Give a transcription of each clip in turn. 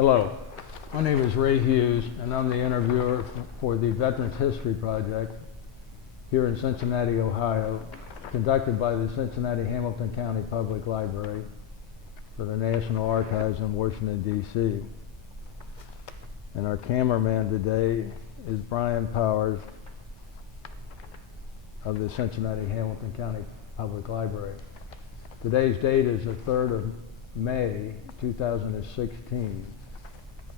Hello, my name is Ray Hughes, and I'm the interviewer for the Veterans History Project here in Cincinnati, Ohio, conducted by the Cincinnati-Hamilton County Public Library for the National Archives in Washington, D.C. And our cameraman today is Brian Powers of the Cincinnati-Hamilton County Public Library. Today's date is the 3rd of May, 2016.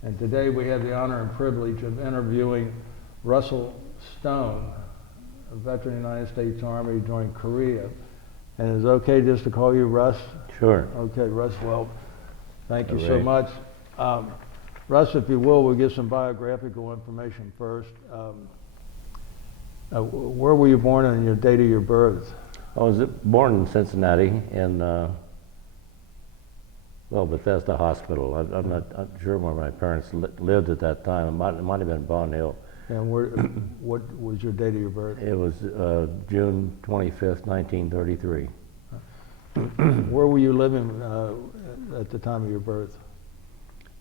And today we have the honor and privilege of interviewing Russell Stone, a veteran of the United States Army during Korea. And is it okay just to call you Russ? Sure. Okay, Russ, well, thank you All so right. much. Russ, if you will, we'll get some biographical information first. Where were you born and your date of your birth? I was born in Cincinnati in Bethesda Hospital. I'm not sure where my parents lived at that time. It might have been Bon Hill. And what was your date of your birth? It was June 25th, 1933. Where were you living at the time of your birth?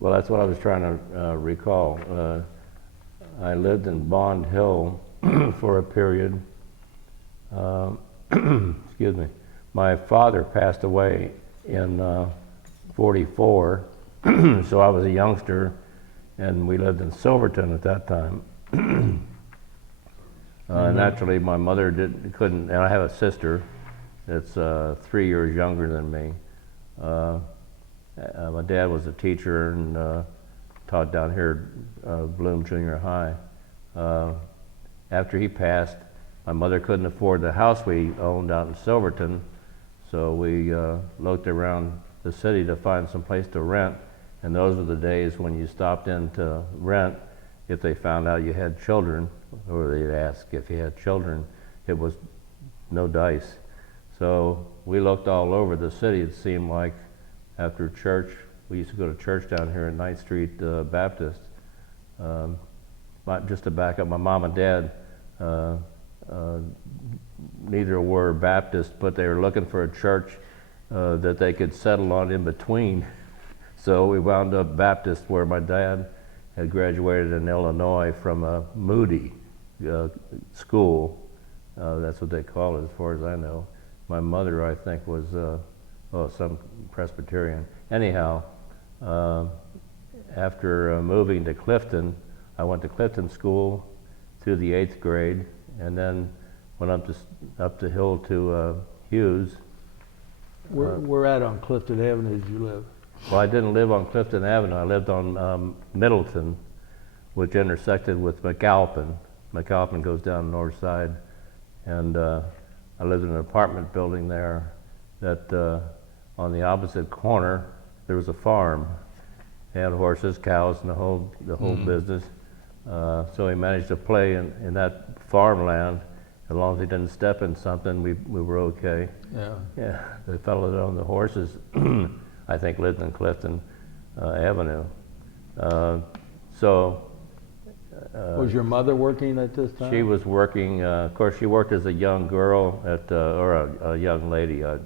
Well, that's what I was trying to recall. I lived in Bond Hill for a period. Excuse me. My father passed away in 44, so I was a youngster, and we lived in Silverton at that time. Naturally, my mother couldn't, and I have a sister that's 3 years younger than me. My dad was a teacher and taught down here at Bloom Junior High. After he passed, my mother couldn't afford the house we owned out in Silverton, so we looked around the city to find some place to rent, and those were the days when you stopped in to rent. If they found out you had children, or they'd ask if you had children, it was no dice. So we looked all over the city. It seemed like after church, we used to go to church down here in 9th Street Baptist. Just to back up, my mom and dad, neither were Baptist, but they were looking for a church that they could settle on in between. So we wound up Baptist, where my dad had graduated in Illinois from a Moody school. That's what they call it, as far as I know. My mother, I think, was some Presbyterian. Anyhow, after moving to Clifton, I went to Clifton School through the 8th grade, and then went up the hill to Hughes. Where at on Clifton Avenue did you live? Well, I didn't live on Clifton Avenue. I lived on Middleton, which intersected with McAlpin. McAlpin goes down the north side, and I lived in an apartment building there that on the opposite corner there was a farm. They had horses, cows, and the whole business. So we managed to play in that farmland. As long as he didn't step in something, we were okay. Yeah. The fellow that owned the horses, I think, lived in Clifton Avenue. Was your mother working at this time? She was working. Of course, she worked as a young girl or a young lady at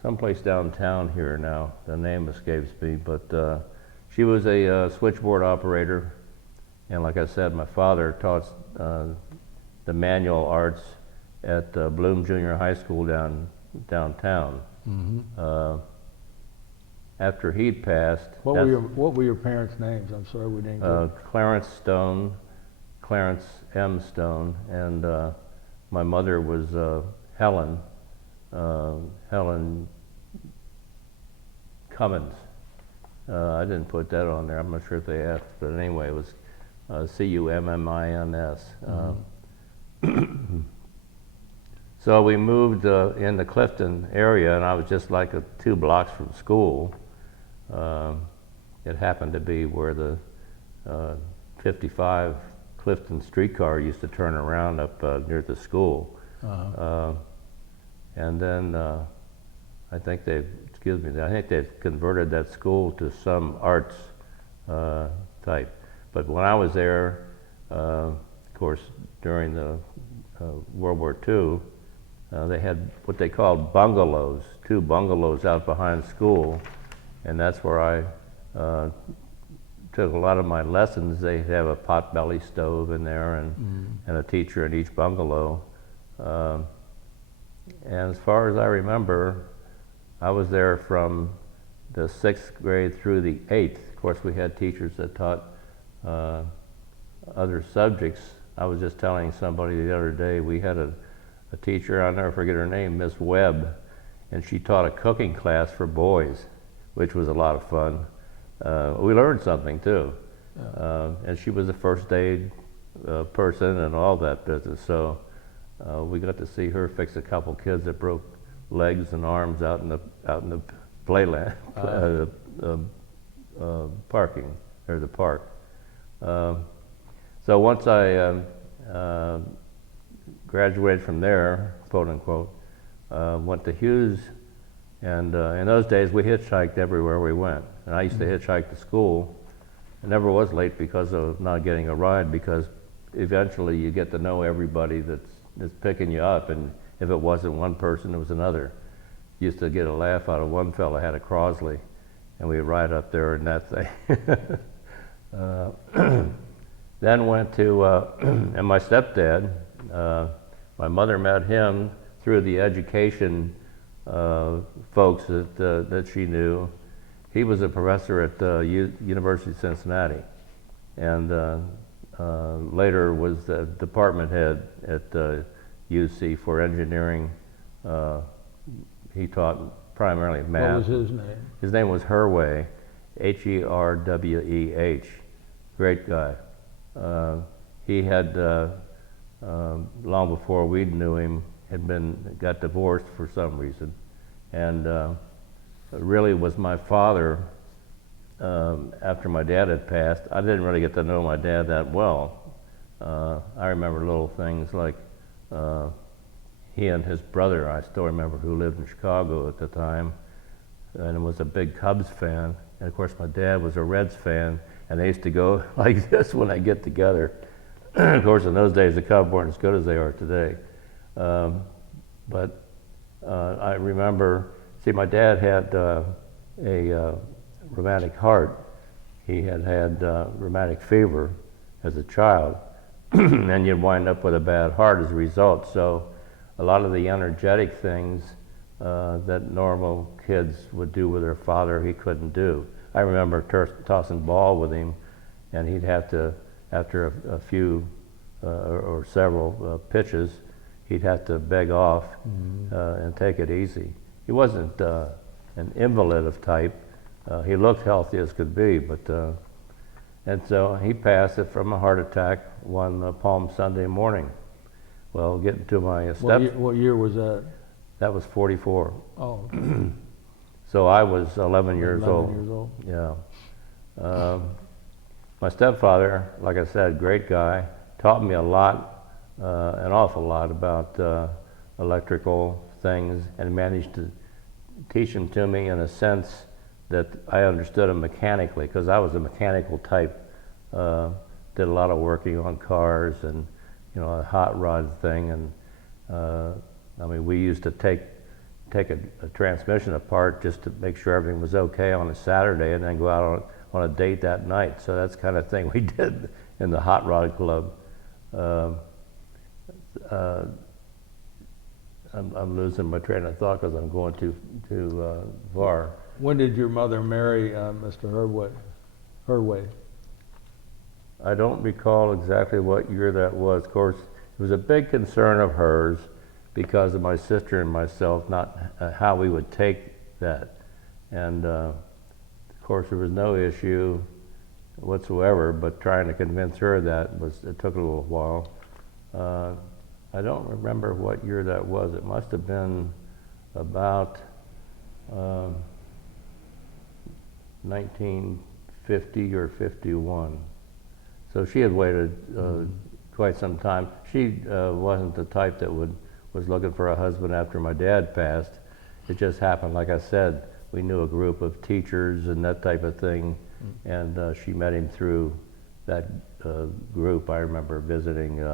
someplace downtown here now. The name escapes me, but she was a switchboard operator. And like I said, my father taught the manual arts at Bloom Junior High School downtown. Mm-hmm. After he'd passed, what were your parents' names? I'm sorry we didn't get Clarence Stone, Clarence M. Stone, and my mother was Helen Cummins. I didn't put that on there. I'm not sure if they asked, but anyway, it was Cummins. So we moved in the Clifton area, and I was just like 2 blocks from school. It happened to be where the 55 Clifton streetcar used to turn around up near the school. And then I think they've converted that school to some arts type. But when I was there, of course, during the World War II, they had what they called bungalows, 2 bungalows out behind school, and that's where I took a lot of my lessons. They have a potbelly stove in there, and a teacher in each bungalow. And as far as I remember, I was there from the 6th grade through the 8th. Of course, we had teachers that taught other subjects. I was just telling somebody the other day, we had a teacher, I'll never forget her name, Miss Webb, and she taught a cooking class for boys, which was a lot of fun. We learned something too. And she was a first aid person and all that business. So we got to see her fix a couple kids that broke legs and arms out in the playland, parking, or the park. So once I graduated from there, quote unquote, went to Hughes, and in those days we hitchhiked everywhere we went. And I used to hitchhike to school. I never was late because of not getting a ride, because eventually you get to know everybody that's picking you up, and if it wasn't one person, it was another. Used to get a laugh out of one fella had a Crosley, and we'd ride up there in that thing. Then went to, and my stepdad, my mother met him through the education folks that she knew. He was a professor at University of Cincinnati, and later was the department head at UC for engineering. He taught primarily math. What was his name? His name was Herway, Herweh. Great guy. He had, long before we knew him, got divorced for some reason, and really was my father. After my dad had passed, I didn't really get to know my dad that well. I remember little things like he and his brother, I still remember, who lived in Chicago at the time, and was a big Cubs fan. And of course my dad was a Reds fan, and they used to go like this when they get together. Of course, in those days the Cubs weren't as good as they are today. But I remember, see, my dad had a rheumatic heart. He had rheumatic fever as a child, and you'd wind up with a bad heart as a result. So a lot of the energetic things that normal kids would do with their father, he couldn't do. I remember tossing ball with him, and he'd have to, after a few or several pitches, he'd have to beg off and take it easy. He wasn't an invalid of type. He looked healthy as could be, but and so he passed it from a heart attack one Palm Sunday morning. Well, getting to my steps. What year was that? That was 44. Oh. So I was 11 years old. 11 years old. Yeah. My stepfather, like I said, great guy, taught me a lot, an awful lot about electrical things, and managed to teach them to me in a sense that I understood them mechanically, because I was a mechanical type. Did a lot of working on cars and, a hot rod thing, and I mean, we used to take a transmission apart just to make sure everything was okay on a Saturday, and then go out on a date that night. So that's the kind of thing we did in the hot rod club. I'm losing my train of thought because I'm going too far. When did your mother marry Mr. Herway? I don't recall exactly what year that was. Of course, it was a big concern of hers because of my sister and myself, not how we would take that. And of course, there was no issue whatsoever, but trying to convince her that it took a little while. I don't remember what year that was. It must have been about 1950 or 51. So she had waited quite some time. She wasn't the type that was looking for a husband after my dad passed. It just happened, like I said, we knew a group of teachers and that type of thing, and she met him through that group. I remember visiting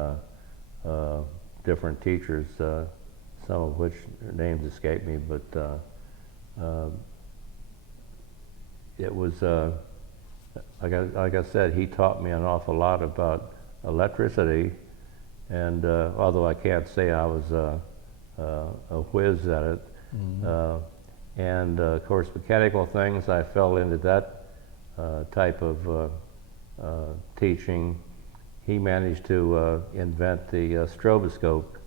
different teachers, some of which their names escape me, but it was, like I said, he taught me an awful lot about electricity, and although I can't say I was a whiz at it, and of course mechanical things, I fell into that type of teaching. He managed to invent the stroboscope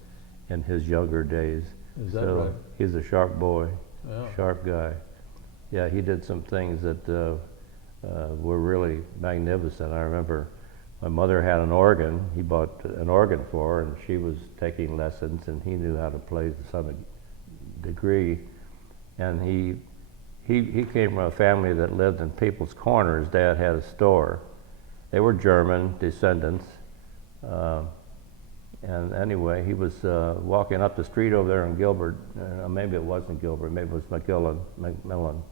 in his younger days. Is that so right? He's a sharp boy, Yeah. sharp guy. Yeah, he did some things that were really magnificent. I remember my mother had an organ. He bought an organ for her, and she was taking lessons, and he knew how to play to some degree. And he came from a family that lived in People's Corner. His dad had a store. They were German descendants. And anyway, he was walking up the street over there in Gilbert. Maybe it wasn't Gilbert, maybe it was McMillan.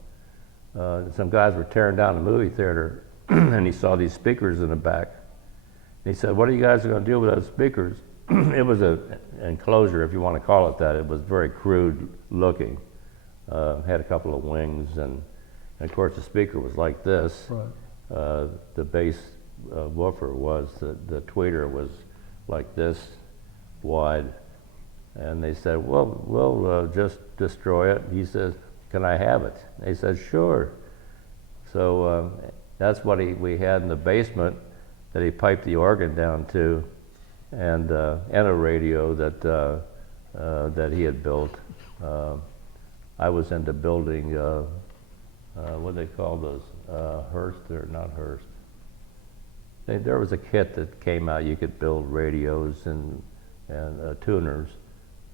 Some guys were tearing down the movie theater, and he saw these speakers in the back. And he said, "What are you guys going to do with those speakers?" It was an enclosure, if you want to call it that. It was very crude looking. Had a couple of wings, and of course the speaker was like this. Right. The bass woofer was, the tweeter was like this wide. And they said, "Well, we'll just destroy it." He says, "Can I have it?" They said, "Sure." So that's what we had in the basement that he piped the organ down to, and a radio that he had built. I was into building, what do they call those? Hearst, or not Hearst. There was a kit that came out. You could build radios and tuners.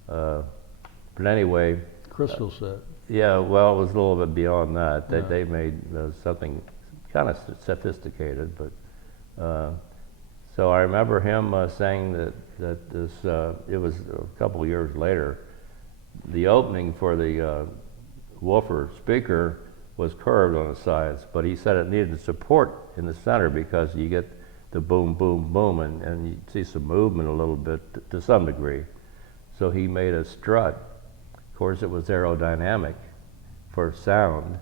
But anyway. Crystal set. Yeah, well, it was a little bit beyond that. Yeah. They made something kind of sophisticated, but so I remember him saying that this. It was a couple of years later. The opening for the woofer speaker was curved on the sides, but he said it needed support in the center because you get the boom, boom, boom, and you see some movement a little bit to some degree. So he made a strut. Of course, it was aerodynamic for sound,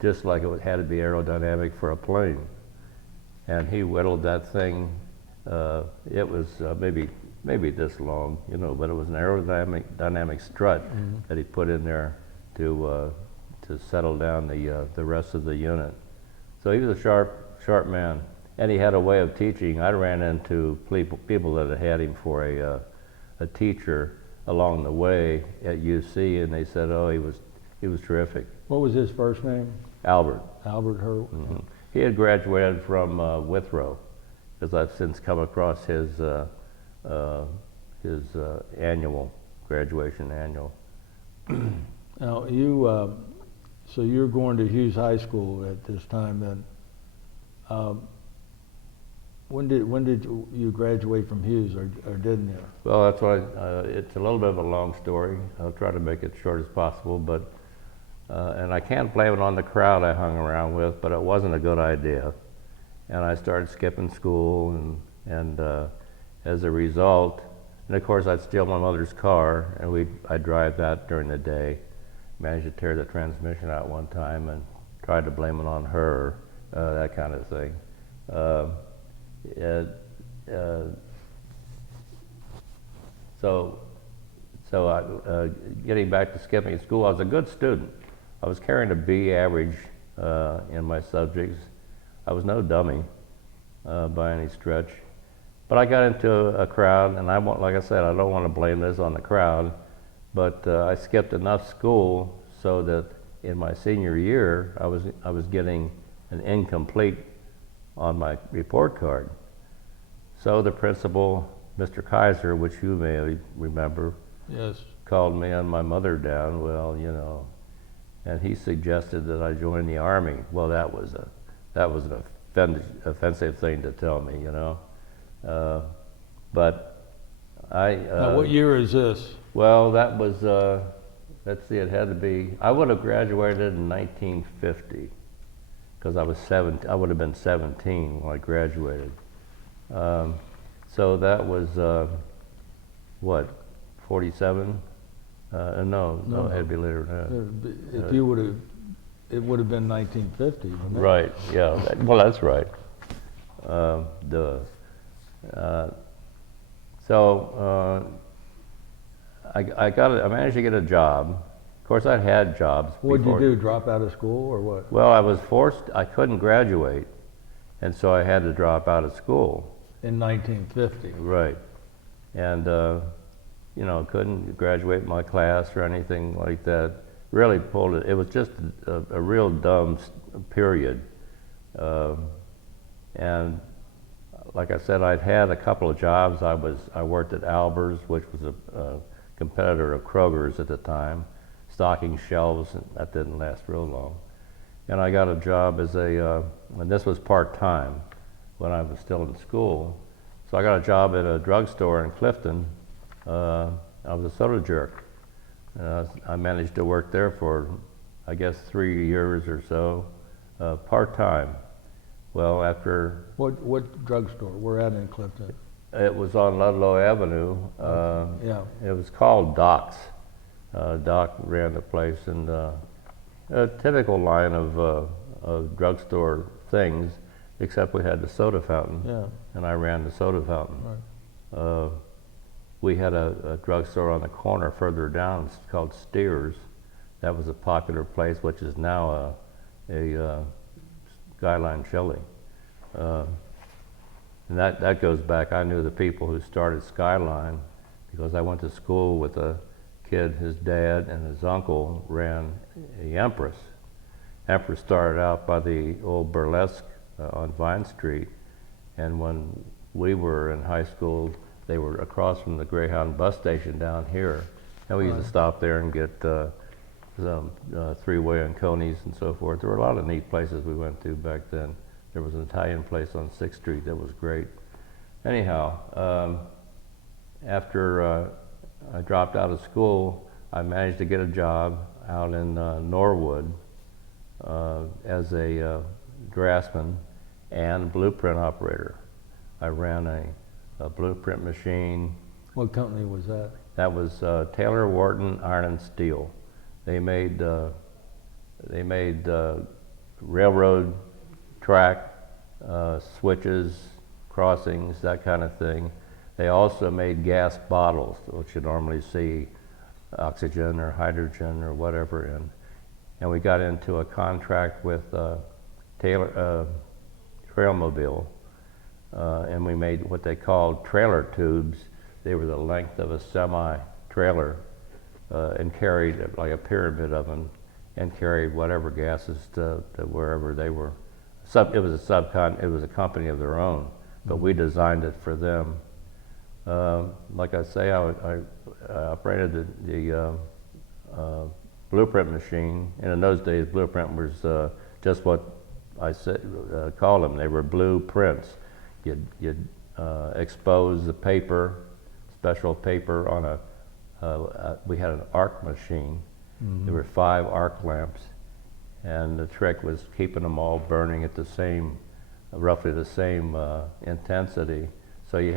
just like it had to be aerodynamic for a plane. And he whittled that thing. It was maybe this long, but it was an aerodynamic strut that he put in there to settle down the rest of the unit. So he was a sharp man, and he had a way of teaching. I ran into people that had him for a teacher along the way at UC, and they said, "Oh, he was terrific." What was his first name? Albert. Albert Hurd. Mm-hmm. He had graduated from Withrow, because I've since come across his annual graduation annual. Now so you're going to Hughes High School at this time then. When did you graduate from Hughes, or didn't you? Well, that's why it's a little bit of a long story. I'll try to make it short as possible, but and I can't blame it on the crowd I hung around with, but it wasn't a good idea. And I started skipping school, and as a result, and of course I'd steal my mother's car, and I'd drive that during the day. Managed to tear the transmission out one time and tried to blame it on her, that kind of thing. So getting back to skipping school, I was a good student. I was carrying a B average in my subjects. I was no dummy by any stretch. But I got into a crowd, and like I said, I don't want to blame this on the crowd, but I skipped enough school so that in my senior year, I was getting an incomplete on my report card. So the principal, Mr. Kaiser, which you may remember, Yes. called me and my mother down. Well, and he suggested that I join the Army. Well, that was an offensive thing to tell me, but I. Now, what year is this? Well, that was. Let's see. It had to be. I would have graduated in 1950, because I would have been 17 when I graduated. So that was what, 47? No, it had to be later than that. it would have been 1950, wouldn't it? Right, yeah, well, that's right. I managed to get a job. Of course, I'd had jobs What'd you before. do, drop out of school or what? Well, I was forced, I couldn't graduate, and so I had to drop out of school. In 1950. Right. And, couldn't graduate my class or anything like that. Really pulled it. It was just a real dumb period. And like I said, I'd had a couple of jobs. I worked at Alber's, which was a competitor of Kroger's at the time, stocking shelves, and that didn't last real long. And I got a job as and this was part-time when I was still in school. So I got a job at a drugstore in Clifton. I was a soda jerk. I managed to work there for, I guess, 3 years or so, part-time. Well, after... What drugstore? We're at in Clifton. It was on Ludlow Avenue. Yeah. It was called Doc's. Doc ran the place, and a typical line of drugstore things, except we had the soda fountain, Yeah. and I ran the soda fountain. Right. We had a drugstore on the corner further down. It's called Steers. That was a popular place, which is now a Skyline Chili. And that goes back. I knew the people who started Skyline because I went to school with a kid. His dad and his uncle ran the Empress. Empress started out by the old burlesque on Vine Street, and when we were in high school, they were across from the Greyhound bus station down here, and we used to stop there and get some three-way and Coney's and so forth. There were a lot of neat places we went to back then. There was an Italian place on 6th Street that was great. Anyhow, after I dropped out of school, I managed to get a job out in Norwood as a draftsman and blueprint operator. I ran a blueprint machine. What company was that? That was Taylor Wharton Iron and Steel. They made railroad track, switches, crossings, that kind of thing. They also made gas bottles, which you normally see oxygen or hydrogen or whatever in. And we got into a contract with Taylor Trailmobile, and we made what they called trailer tubes. They were the length of a semi-trailer and carried like a pyramid of them, and carried whatever gases to wherever they were. It was a company of their own, but we designed it for them. Like I say, I operated the blueprint machine, and in those days, blueprint was just what I called them. They were blueprints. You'd expose the paper, special paper on we had an arc machine. Mm-hmm. There were 5 arc lamps, and the trick was keeping them all burning at roughly the same intensity. So you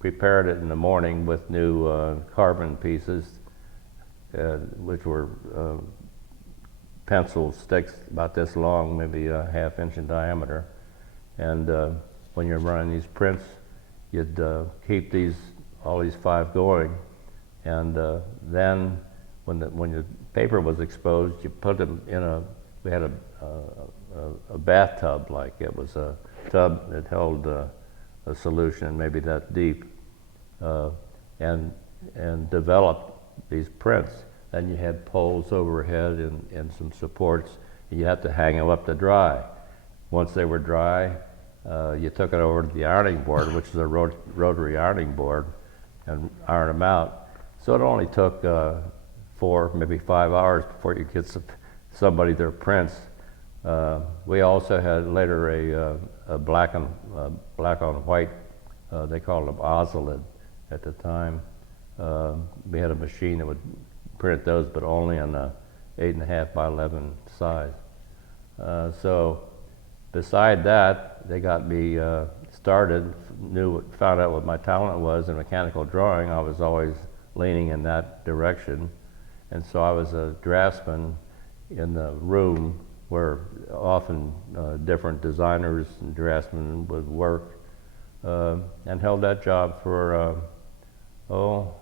prepared it in the morning with new carbon pieces, which were pencil sticks about this long, maybe a ½ inch in diameter. And when you're running these prints, you'd keep all these 5 going, and then when the paper was exposed, you put them in we had a bathtub, like it was a tub that held a solution maybe that deep, and developed these prints. Then you had poles overhead and some supports, and you had to hang them up to dry. Once they were dry, you took it over to the ironing board, which is a rotary ironing board, and iron them out. So it only took 4, maybe 5 hours before you get somebody their prints. We also had later a black on white, they called them Ozolid at the time. We had a machine that would print those, but only in a 8.5 by 11 size. So beside that, they got me started, found out what my talent was in mechanical drawing. I was always leaning in that direction. And so I was a draftsman in the room where often different designers and draftsmen would work, and held that job for, oh,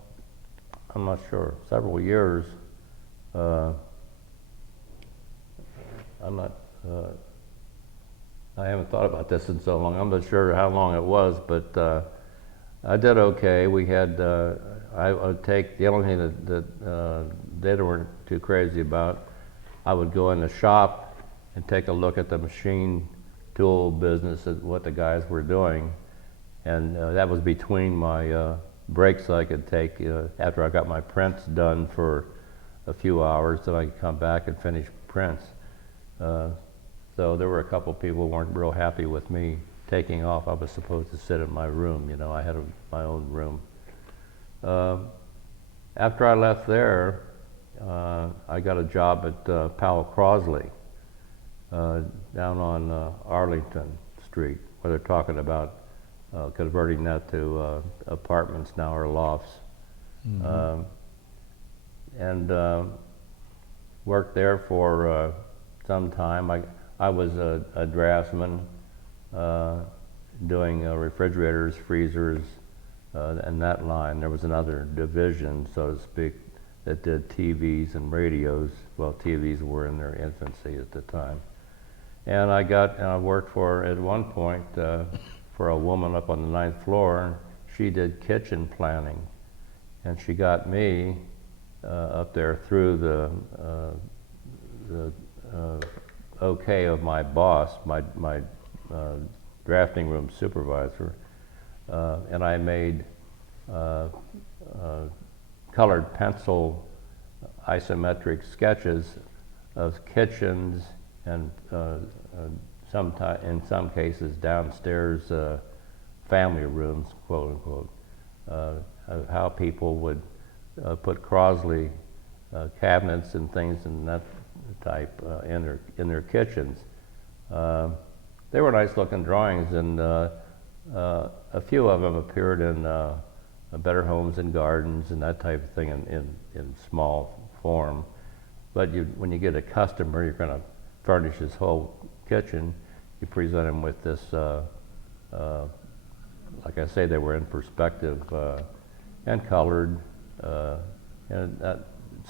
I'm not sure, several years. I'm not, I haven't thought about this in so long. I'm not sure how long it was, but I did okay. We had, I would take, the only thing that they weren't too crazy about, I would go in the shop and take a look at the machine tool business, at what the guys were doing. And that was between my breaks I could take after I got my prints done for a few hours, then I could come back and finish prints. So there were a couple people who weren't real happy with me taking off. I was supposed to sit in my room, you know, I had my own room. After I left there, I got a job at Powell Crosley down on Arlington Street, where they're talking about converting that to apartments now, or lofts. Mm-hmm. And worked there for some time. I was a draftsman doing refrigerators, freezers, and that line. There was another division, so to speak, that did TVs and radios. Well, TVs were in their infancy at the time. And I worked for, at one point, for a woman up on the 9th floor. She did kitchen planning, and she got me up there through the okay of my boss, my drafting room supervisor, and I made colored pencil isometric sketches of kitchens and in some cases downstairs family rooms, quote unquote, of how people would put Crosley cabinets and things and that type in their kitchens. They were nice looking drawings, and a few of them appeared in Better Homes and Gardens and that type of thing in small form. But when you get a customer, you're going to furnish his whole kitchen, you present him with this, like I say, they were in perspective and colored.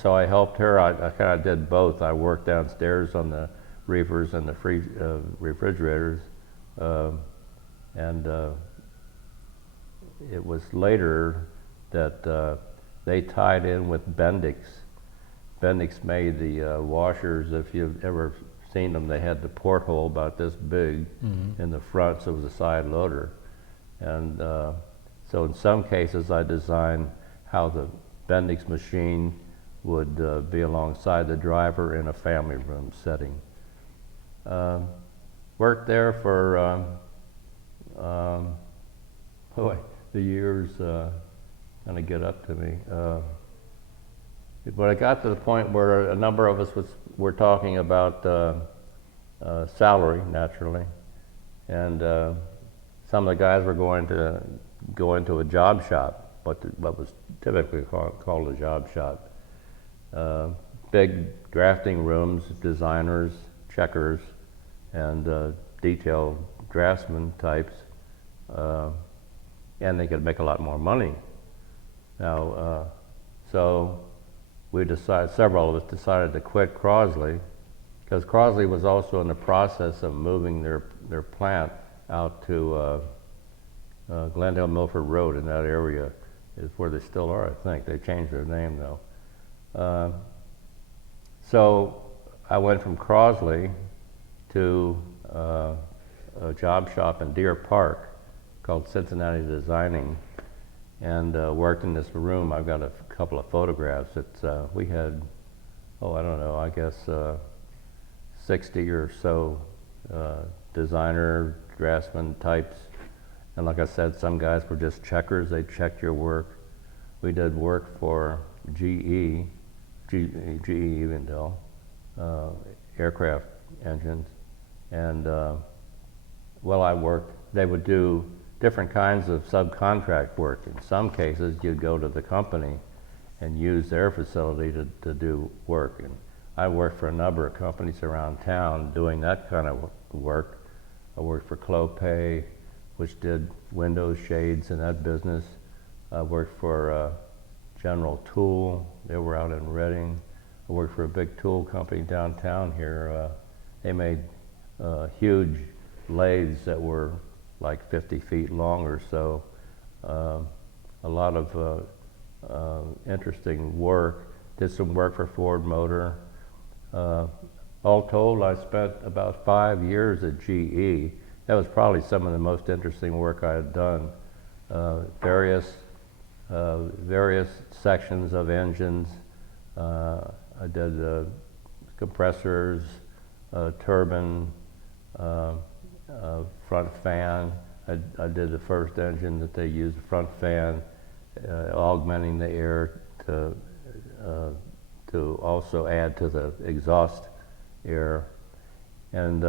So I helped her. I kind of did both. I worked downstairs on the reefers and the refrigerators, and it was later that they tied in with Bendix. Bendix made the washers. If you've ever seen them, they had the porthole about this big in the front, so it was a side loader. And so in some cases I designed how the Bendix machine would be alongside the driver in a family room setting. Worked there for, boy, the years kind of get up to me. But I got to the point where a number of us were talking about salary, naturally, and some of the guys were going to go into a job shop, what was typically called a job shop. Big drafting rooms, designers, checkers, and detailed draftsman types, and they could make a lot more money. Now, so we decided, several of us decided to quit Crosley, because Crosley was also in the process of moving their plant out to Glendale Milford Road. In that area is where they still are, I think. They changed their name though. So I went from Crosley to a job shop in Deer Park called Cincinnati Designing, and worked in this room. I've got a couple of photographs. We had, I don't know, I guess 60 or so designer, draftsman types. And like I said, some guys were just checkers. They checked your work. We did work for GE Evendell, aircraft engines. And while I worked, they would do different kinds of subcontract work. In some cases, you'd go to the company and use their facility to do work. And I worked for a number of companies around town doing that kind of work. I worked for Clopay, which did windows, shades, and that business. I worked for General Tool. They were out in Reading. I worked for a big tool company downtown here. They made huge lathes that were like 50 feet long or so. A lot of interesting work. Did some work for Ford Motor. All told, I spent about 5 years at GE. That was probably some of the most interesting work I had done. Various sections of engines. I did compressors, turbine, front fan. I did the first engine that they used, the front fan, augmenting the air to also add to the exhaust air, and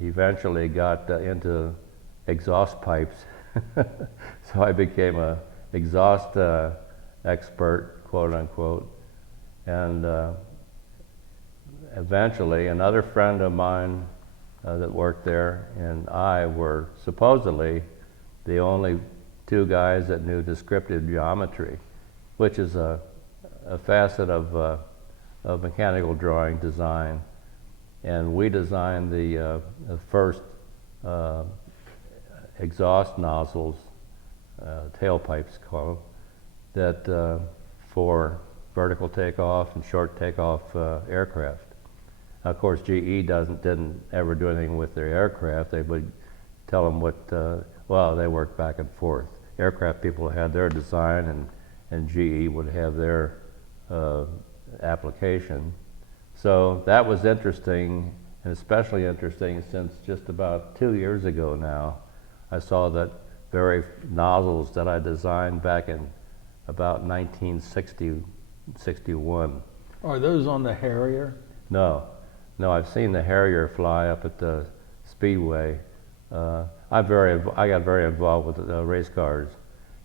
eventually got into exhaust pipes. So I became a exhaust expert, quote unquote, and eventually another friend of mine that worked there and I were supposedly the only two guys that knew descriptive geometry, which is a facet of mechanical drawing design. And we designed the first exhaust nozzles, tailpipes called, that for vertical takeoff and short takeoff aircraft. Of course, GE didn't ever do anything with their aircraft. They would tell them what, well, they worked back and forth. Aircraft people had their design and GE would have their application. So that was interesting, and especially interesting since just about 2 years ago now, I saw that very nozzles that I designed back in about 1961. Are those on the Harrier? No, I've seen the Harrier fly up at the Speedway. I got very involved with race cars,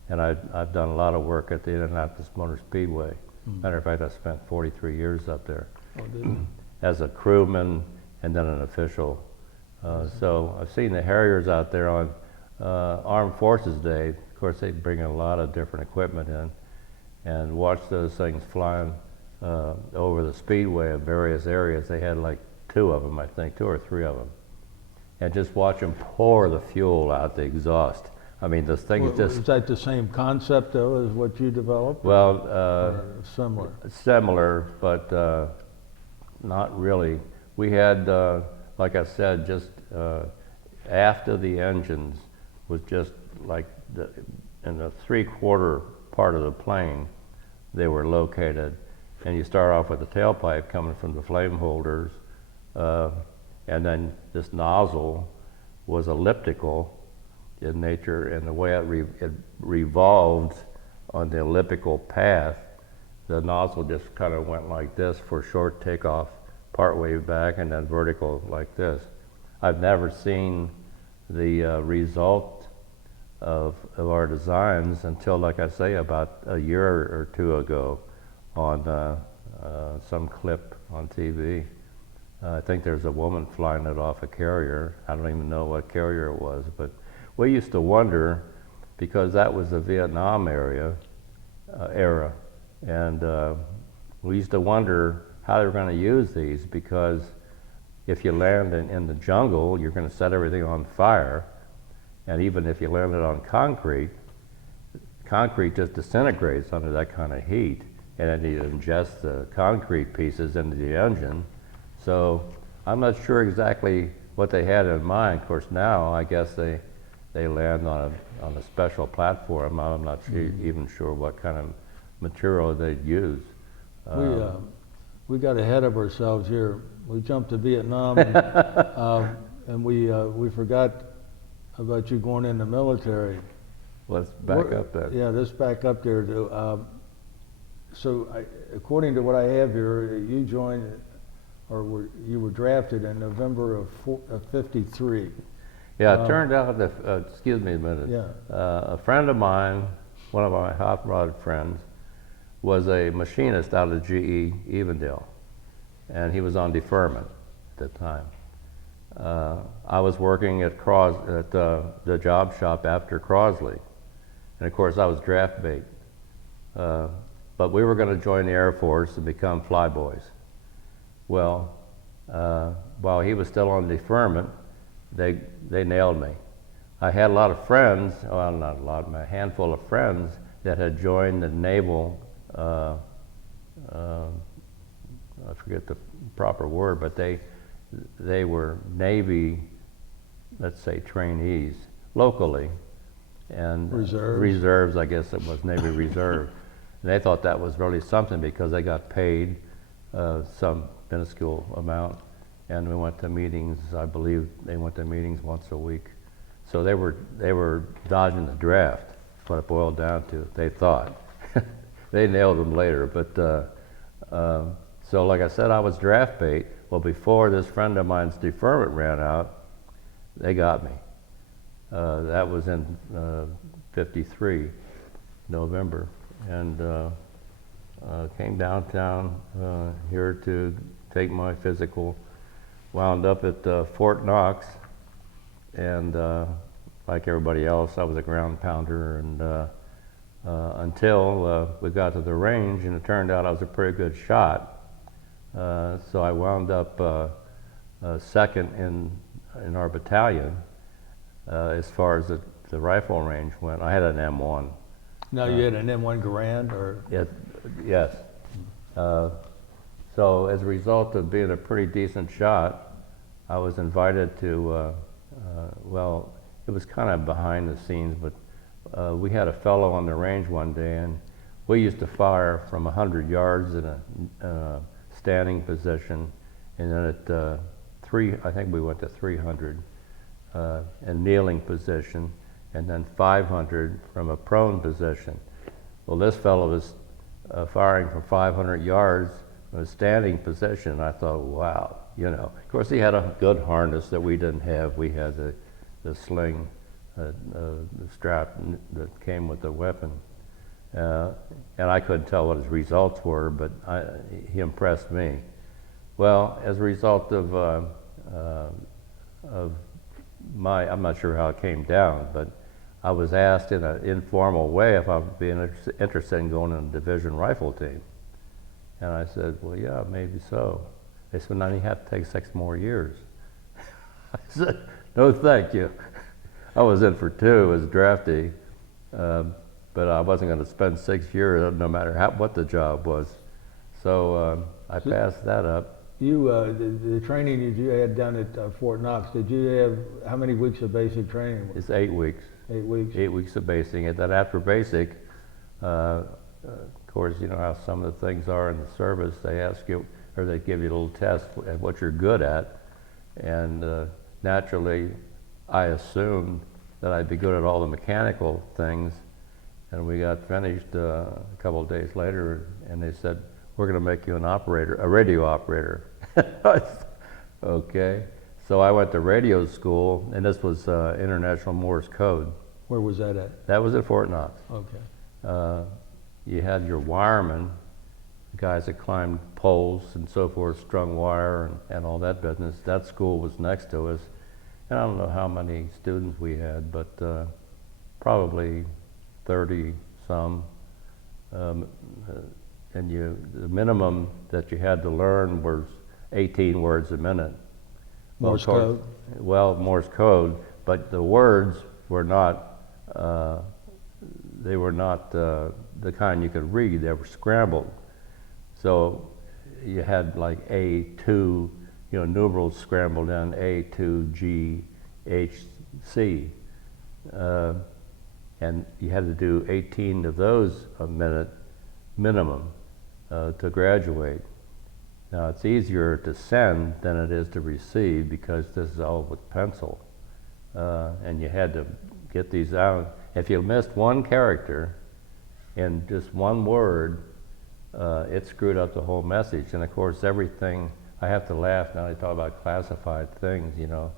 and I've done a lot of work at the Indianapolis Motor Speedway. Matter of fact, I spent 43 years up there as a crewman and then an official. So I've seen the Harriers out there on Armed Forces Day. Of course, they bring a lot of different equipment in, and watch those things flying over the Speedway in various areas. They had like 2 of them, I think, 2 or 3 of them. And just watch them pour the fuel out the exhaust. I mean, this thing is just... Is that the same concept, though, as what you developed? Well, similar? Similar, but not really. We had, like I said, just aft of the engines was just like in the 3/4 part of the plane, they were located. And you start off with the tailpipe coming from the flame holders, and then this nozzle was elliptical in nature, and the way it revolved on the elliptical path, the nozzle just kind of went like this for short takeoff, partway back, and then vertical like this. I've never seen the result of our designs until, like I say, about a year or 2 ago on some clip on TV. I think there's a woman flying it off a carrier. I don't even know what carrier it was, but we used to wonder, because that was the Vietnam era, and we used to wonder how they were going to use these, because if you land in the jungle, you're going to set everything on fire, and even if you landed on concrete just disintegrates under that kind of heat, and then you ingest the concrete pieces into the engine. So I'm not sure exactly what they had in mind. Of course, now I guess they land on a special platform. I'm not even sure what kind of material they'd use. We got ahead of ourselves here. We jumped to Vietnam, and we forgot about you going in the military. Let's back up then. Yeah, let's back up there. According to what I have here, you joined, or you were drafted in November of '53. Yeah, it turned out that, excuse me a minute. Yeah. A friend of mine, one of my hot rod friends, was a machinist out of GE Evendale. and he was on deferment at the time. I was working at the job shop after Crosley, and of course I was draft bait. But we were going to join the Air Force and become flyboys. Well, while he was still on deferment, they nailed me. I had a lot of friends, well, not a lot, a handful of friends that had joined the naval, I forget the proper word, but they were Navy, let's say, trainees locally, and reserves, I guess it was Navy Reserve. And they thought that was really something because they got paid some minuscule amount, and we went to meetings. I believe they went to meetings once a week. So they were dodging the draft. What it boiled down to, they thought. They nailed them later, but so like I said, I was draft bait. Well, before this friend of mine's deferment ran out, they got me. That was in '53, November, and came downtown here to take my physical. Wound up at Fort Knox, and like everybody else, I was a ground pounder, and until we got to the range, and it turned out I was a pretty good shot. So I wound up second in our battalion as far as the rifle range went. I had an M1. Now you had an M1 Garand, or? Yes. So as a result of being a pretty decent shot, I was invited to, well, it was kind of behind the scenes, but we had a fellow on the range one day, and we used to fire from 100 yards in a standing position, and then at I think we went to 300 in kneeling position, and then 500 from a prone position. Well, this fellow was firing from 500 yards in a standing position. I thought, wow, you know. Of course, he had a good harness that we didn't have. We had the sling, the strap that came with the weapon. And I couldn't tell what his results were, but he impressed me. Well, as a result of I'm not sure how it came down, but I was asked in an informal way if I would be interested in going in a division rifle team. And I said, well, yeah, maybe so. They said, now you have to take 6 more years. I said, no, thank you. I was in for 2 as draftee, but I wasn't going to spend 6 years no matter what the job was. So I passed that up. You, the training that you had done at Fort Knox, did you have, how many weeks of basic training? It's 8 weeks. 8 weeks? 8 weeks of basic. And then after basic, of course, you know how some of the things are in the service. They ask you, or they give you a little test at what you're good at. And naturally, I assumed that I'd be good at all the mechanical things. And we got finished a couple of days later, and they said, we're going to make you an operator, a radio operator. Okay. So I went to radio school, and this was International Morse Code. Where was that at? That was at Fort Knox. Okay. You had your wiremen, guys that climbed poles and so forth, strung wire and all that business. That school was next to us. And I don't know how many students we had, but probably 30 some. And the minimum that you had to learn was 18 words a minute. Morse code? Well, Morse code, but the words were not, they were not the kind you could read. They were scrambled. So you had like A2, you know, numerals scrambled in, A2, G, H, C. And you had to do 18 of those a minute minimum to graduate. Now it's easier to send than it is to receive because this is all with pencil. And you had to get these out. If you missed one character in just one word, it screwed up the whole message. And of course everything, I have to laugh now they talk about classified things, you know.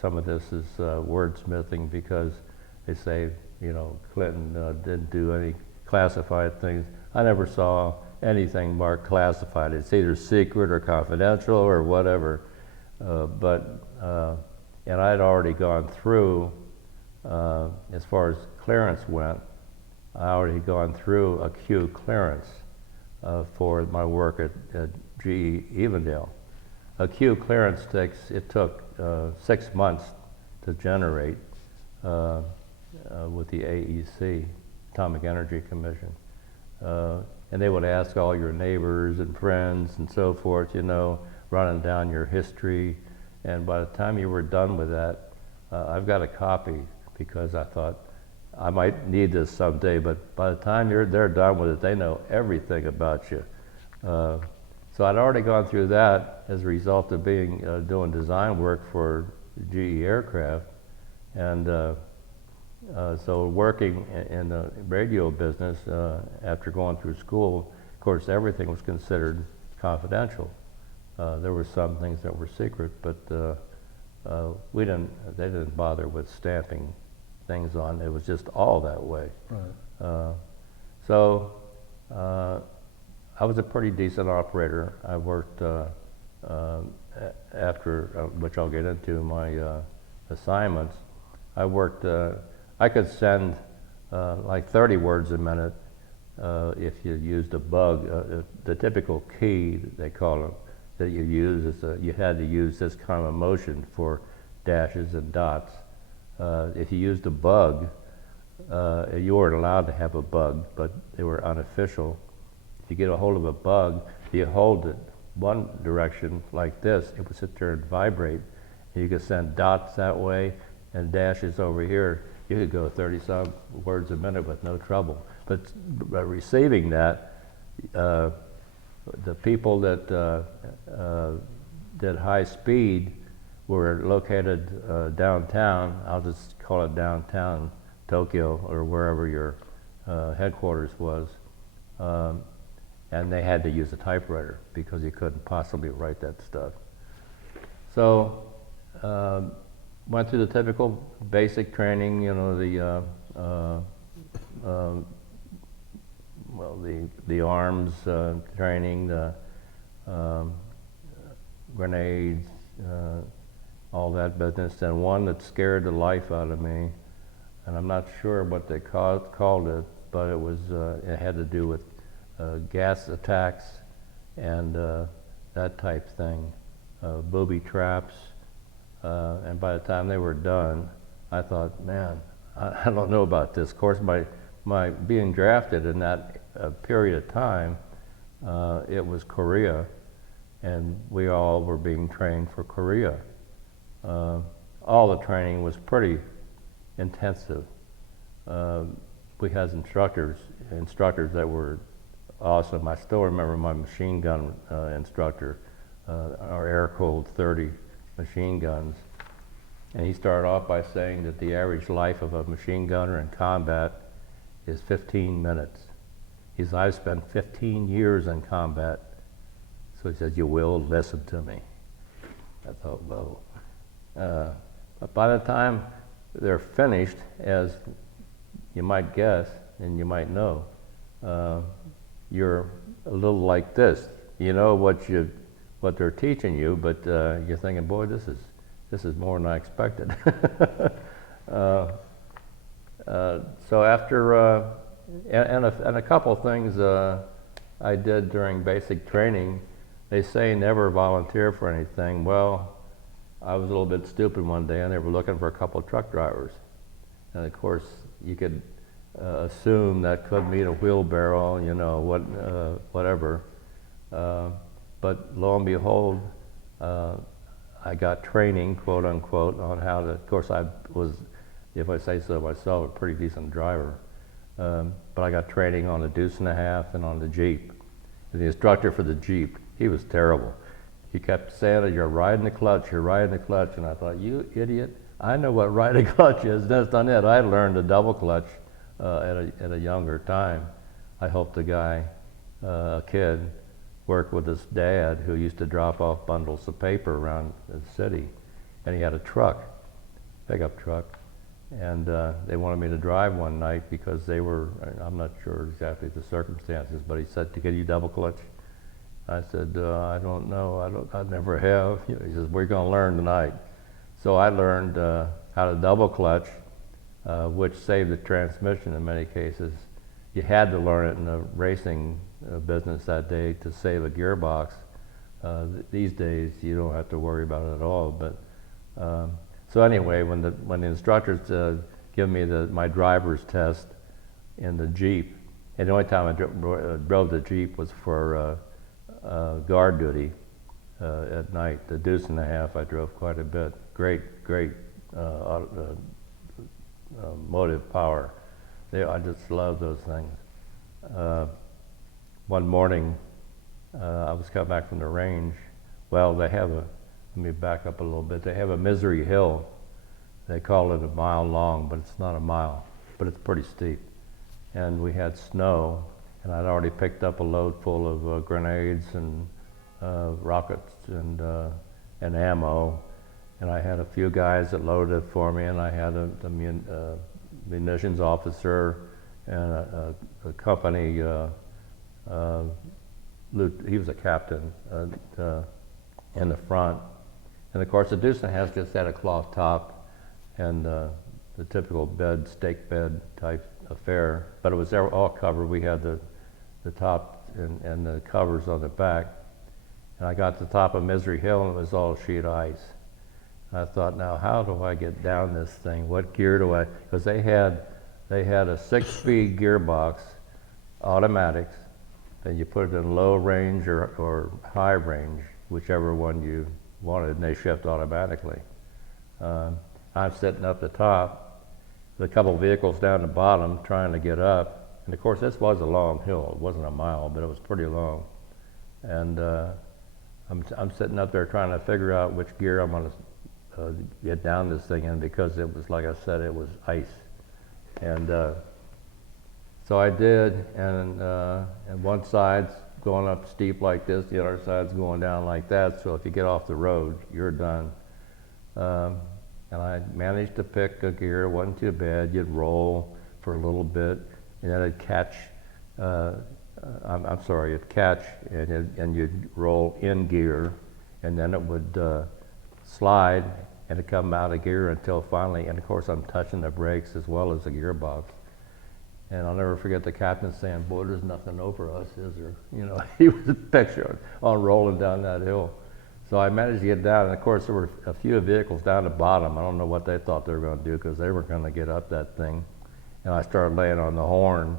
Some of this is wordsmithing because they say, you know, Clinton didn't do any classified things. I never saw anything marked classified. It's either secret or confidential or whatever. And I'd already gone through, as far as clearance went, I already gone through a Q clearance for my work at GE Evendale. A Q clearance took 6 months to generate with the AEC, Atomic Energy Commission. And they would ask all your neighbors and friends and so forth, you know, running down your history. And by the time you were done with that, I've got a copy because I thought I might need this someday, but by the time they're done with it, they know everything about you. So I'd already gone through that as a result of doing design work for GE aircraft. And so working in the radio business, after going through school, of course, everything was considered confidential. There were some things that were secret, but they didn't bother with stamping things on. It was just all that way. Right. So I was a pretty decent operator. I worked after, which I'll get into, my assignments. I worked, I could send like 30 words a minute if you used a bug. The typical key, they call it, that you use is you had to use this kind of motion for dashes and dots. If you used a bug, you weren't allowed to have a bug, but they were unofficial. If you get a hold of a bug, you hold it one direction like this, it would sit there and vibrate. And you could send dots that way and dashes over here. You could go 30-some words a minute with no trouble. But receiving that, the people that did high speed were located downtown. I'll just call it downtown Tokyo or wherever your headquarters was. And they had to use a typewriter because you couldn't possibly write that stuff. So went through the typical basic training, you know, the arms training, the grenades, all that business, and one that scared the life out of me, and I'm not sure what they called it, but it had to do with gas attacks and that type thing, booby traps, and by the time they were done, I thought, man, I don't know about this. Of course, my being drafted in that period of time, it was Korea, and we all were being trained for Korea. All the training was pretty intensive. We had instructors that were awesome. I still remember my machine gun instructor, our air-cooled 30 machine guns. And he started off by saying that the average life of a machine gunner in combat is 15 minutes. He said, I've spent 15 years in combat. So he said, you will listen to me. I thought, whoa. But by the time they're finished, as you might guess, and you might know, you're a little like this. You know what they're teaching you, but you're thinking, boy, this is more than I expected. So after and a couple things I did during basic training, they say never volunteer for anything. Well, I was a little bit stupid one day, and they were looking for a couple of truck drivers, and of course you could assume that could mean a wheelbarrow, you know, whatever. But lo and behold, I got training, quote unquote, on how to. Of course, I was, if I say so myself, a pretty decent driver. But I got training on the deuce and a half and on the Jeep. And the instructor for the Jeep, he was terrible. He kept saying, "You're riding the clutch, you're riding the clutch," and I thought, "You idiot! I know what riding a clutch is." That's done it. I learned a double clutch at a younger time. I helped a guy, a kid, work with his dad who used to drop off bundles of paper around the city, and he had a truck, pickup truck, And they wanted me to drive one night because they were, I'm not sure exactly the circumstances, but he said, "Can you double clutch?" I said, "I don't know, I never have." You know, he says, "We're gonna learn tonight." So I learned how to double clutch, which saved the transmission in many cases. You had to learn it in the racing business that day to save a gearbox. These days, you don't have to worry about it at all. But so anyway, when the instructors give me my driver's test in the Jeep, and the only time I drove the Jeep was for guard duty at night. The deuce and a half I drove quite a bit. Great motive power. I just love those things. One morning, I was coming back from the range. Well, let me back up a little bit. They have a misery hill. They call it a mile long, but it's not a mile, but it's pretty steep. And we had snow, and I'd already picked up a load full of grenades and rockets and ammo. And I had a few guys that loaded it for me, and I had a munitions officer and a company, he was a captain in the front. And of course the deuce and a half just had a cloth top and the typical stake bed type affair, but it was all covered. We had the top and the covers on the back. And I got to the top of Misery Hill and it was all sheet ice. I thought, now how do I get down this thing? What gear do I, because they had a 6-speed gearbox, automatics, and you put it in low range or high range, whichever one you wanted, and they shift automatically. I'm sitting up the top, with a couple vehicles down the bottom trying to get up, and of course this was a long hill. It wasn't a mile, but it was pretty long. And I'm sitting up there trying to figure out which gear I'm going to get down this thing in, because it was, like I said, it was ice. And so I did, and one side's going up steep like this, the other side's going down like that, so if you get off the road, you're done. And I managed to pick a gear. It wasn't too bad. You'd roll for a little bit, and then it'd catch, it'd catch, and you'd roll in gear, and then it would slide and it'd come out of gear until finally, and of course I'm touching the brakes as well as the gearbox. And I'll never forget the captain saying, "Boy, there's nothing over us, is there?" You know, he was a picture on rolling down that hill. So I managed to get down, and of course there were a few vehicles down the bottom. I don't know what they thought they were going to do, because they were going to get up that thing. And I started laying on the horn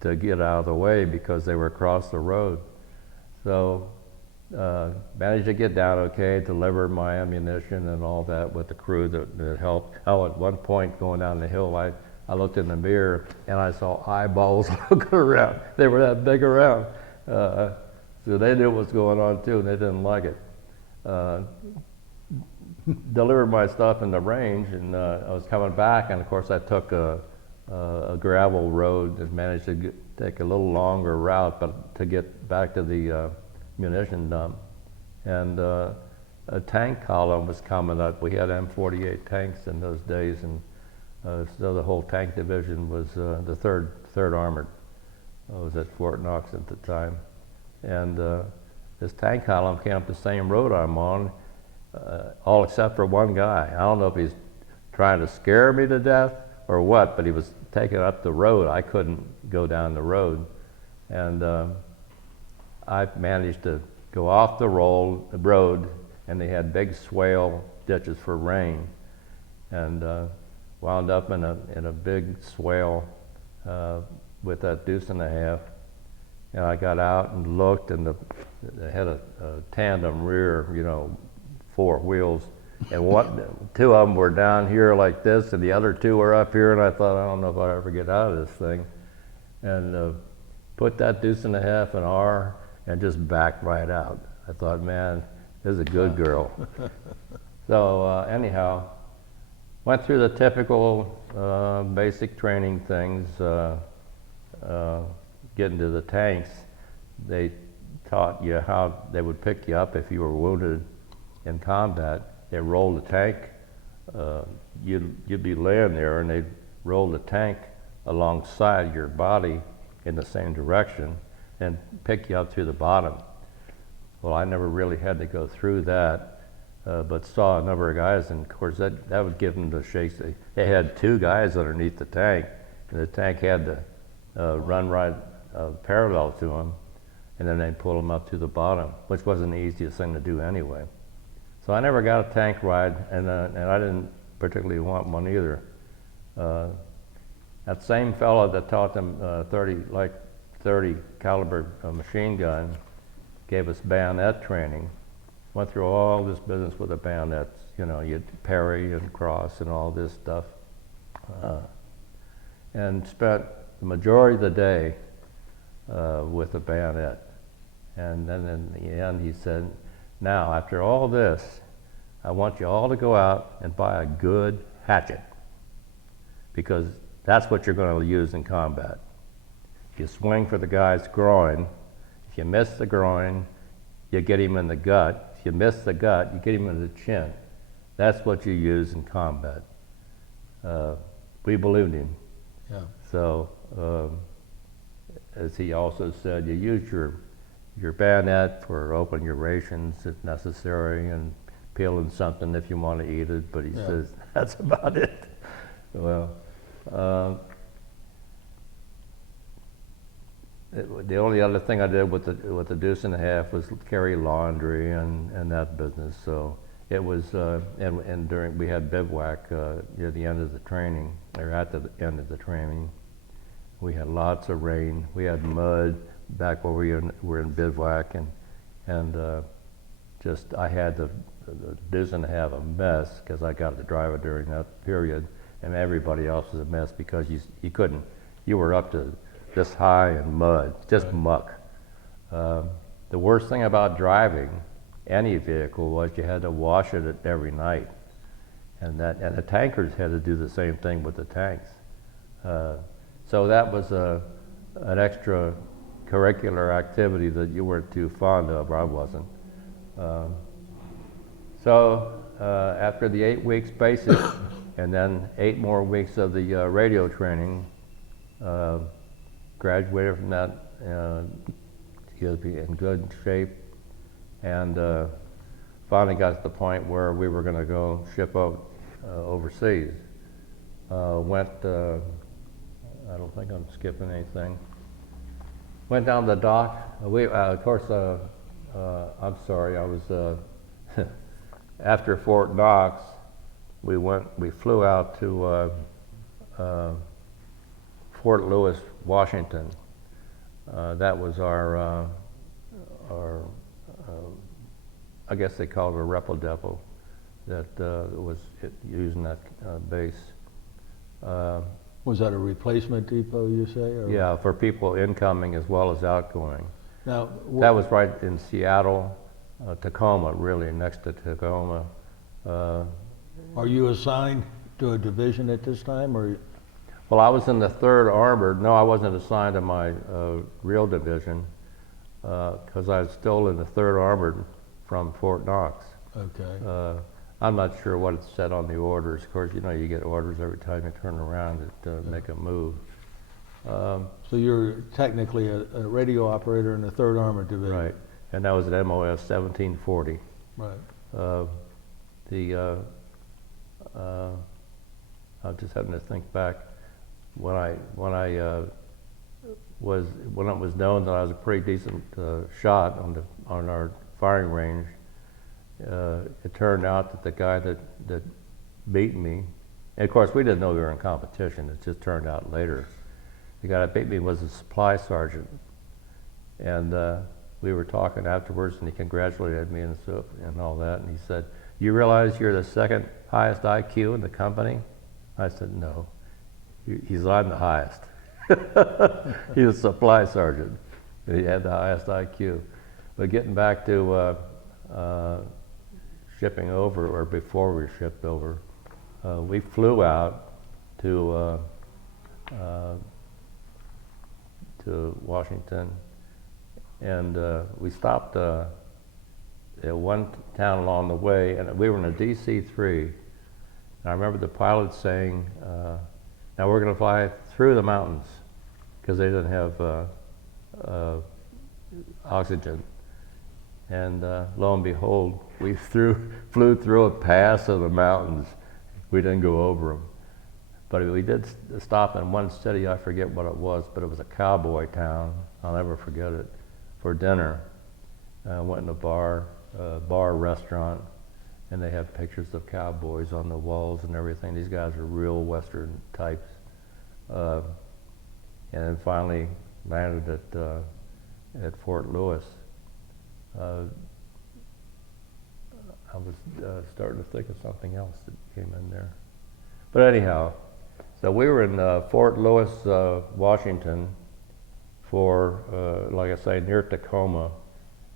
to get out of the way because they were across the road. So managed to get down okay, delivered my ammunition and all that with the crew that helped. Oh, at one point going down the hill, I looked in the mirror and I saw eyeballs looking around. They were that big around. So they knew what was going on too, and they didn't like it. Delivered my stuff in the range, and I was coming back, and of course I took a gravel road and managed to take a little longer route, but to get back to the munition dump. And a tank column was coming up. We had M48 tanks in those days, and so the whole tank division was the third Armored. I was at Fort Knox at the time. And this tank column came up the same road I'm on, all except for one guy. I don't know if he's trying to scare me to death or what, but he was taking up the road. I couldn't go down the road. And I managed to go off the road, and they had big swale ditches for rain, and wound up in a big swale with that deuce and a half. And I got out and looked, and they had a tandem rear, 4 wheels, and two of them were down here like this, and the other 2 were up here, and I thought, I don't know if I'll ever get out of this thing. And put that deuce and a half in R and just backed right out. I thought, man, this is a good girl. So anyhow, went through the typical basic training things. Getting to the tanks, they taught you how they would pick you up if you were wounded in combat. They rolled the tank you'd be laying there and they'd roll the tank alongside your body in the same direction and pick you up through the bottom. Well, I never really had to go through that, but saw a number of guys, and of course that would give them the shakes. They had 2 guys underneath the tank, and the tank had to run right parallel to them, and then they'd pull them up to the bottom, which wasn't the easiest thing to do anyway. So I never got a tank ride, and I didn't particularly want one either. That same fellow that taught them 30 caliber machine gun gave us bayonet training. Went through all this business with the bayonets, you know, you'd parry and cross and all this stuff, and spent the majority of the day with the bayonet. And then in the end he said, now after all this, I want you all to go out and buy a good hatchet, because that's what you're going to use in combat. If you swing for the guy's groin, if you miss the groin, you get him in the gut. If you miss the gut, you get him in the chin. That's what you use in combat. We believed him. Yeah. So, as he also said, you use your bayonet for open your rations if necessary, and peeling something if you want to eat it, but he says that's about it. Well, the only other thing I did with the deuce and a half was carry laundry and that business. So it was, and during, we had bivouac near the end of the training, or at the end of the training. We had lots of rain. We had mud back where we were in bivouac, and just I had the deuce and a half a mess because I got to drive it during that period, and everybody else was a mess because you couldn't. You were up to this high in mud, just muck. The worst thing about driving any vehicle was you had to wash it every night, and the tankers had to do the same thing with the tanks. So that was an extra curricular activity that you weren't too fond of, or I wasn't. So after the 8 weeks basic, and then 8 more weeks of the radio training, graduated from that in good shape, and finally got to the point where we were going to go ship out overseas. Went, I don't think I'm skipping anything. Went down the dock. Of course, I'm sorry, I was, after Fort Knox, we flew out to Fort Lewis, Washington. That was our I guess they call it a repo depot that was using that base. Was that a replacement depot, you say? Or? Yeah, for people incoming as well as outgoing. Now, that was right in Seattle, Tacoma, really, next to Tacoma. Are you assigned to a division at this time, or? Well, I was in the 3rd Armored. No, I wasn't assigned to my real division because I was still in the 3rd Armored from Fort Knox. Okay. I'm not sure what it said on the orders. Of course, you know, you get orders every time you turn around to make a move. So you're technically a radio operator in the 3rd Armored Division. Right, and that was at MOS 1740. Right. I'm just having to think back. When it was known that I was a pretty decent shot on our firing range, it turned out that the guy that beat me, and of course we didn't know we were in competition, it just turned out later. The guy that beat me was a supply sergeant, and we were talking afterwards, and he congratulated me and all that, and he said, "You realize you're the 2nd highest IQ in the company?" I said, "No." He's on the highest. He was a supply sergeant. He had the highest IQ. But getting back to shipping over, or before we shipped over, we flew out to Washington, and we stopped at one town along the way, and we were in a DC-3. I remember the pilot saying, now we're going to fly through the mountains, because they didn't have oxygen. And lo and behold, we flew through a pass of the mountains. We didn't go over them. But we did stop in one city, I forget what it was, but it was a cowboy town. I'll never forget it, for dinner. Went in a bar restaurant, and they had pictures of cowboys on the walls and everything. These guys are real Western types. And then finally landed at Fort Lewis. I was starting to think of something else that came in there. But anyhow, so we were in Fort Lewis, Washington for, like I say, near Tacoma.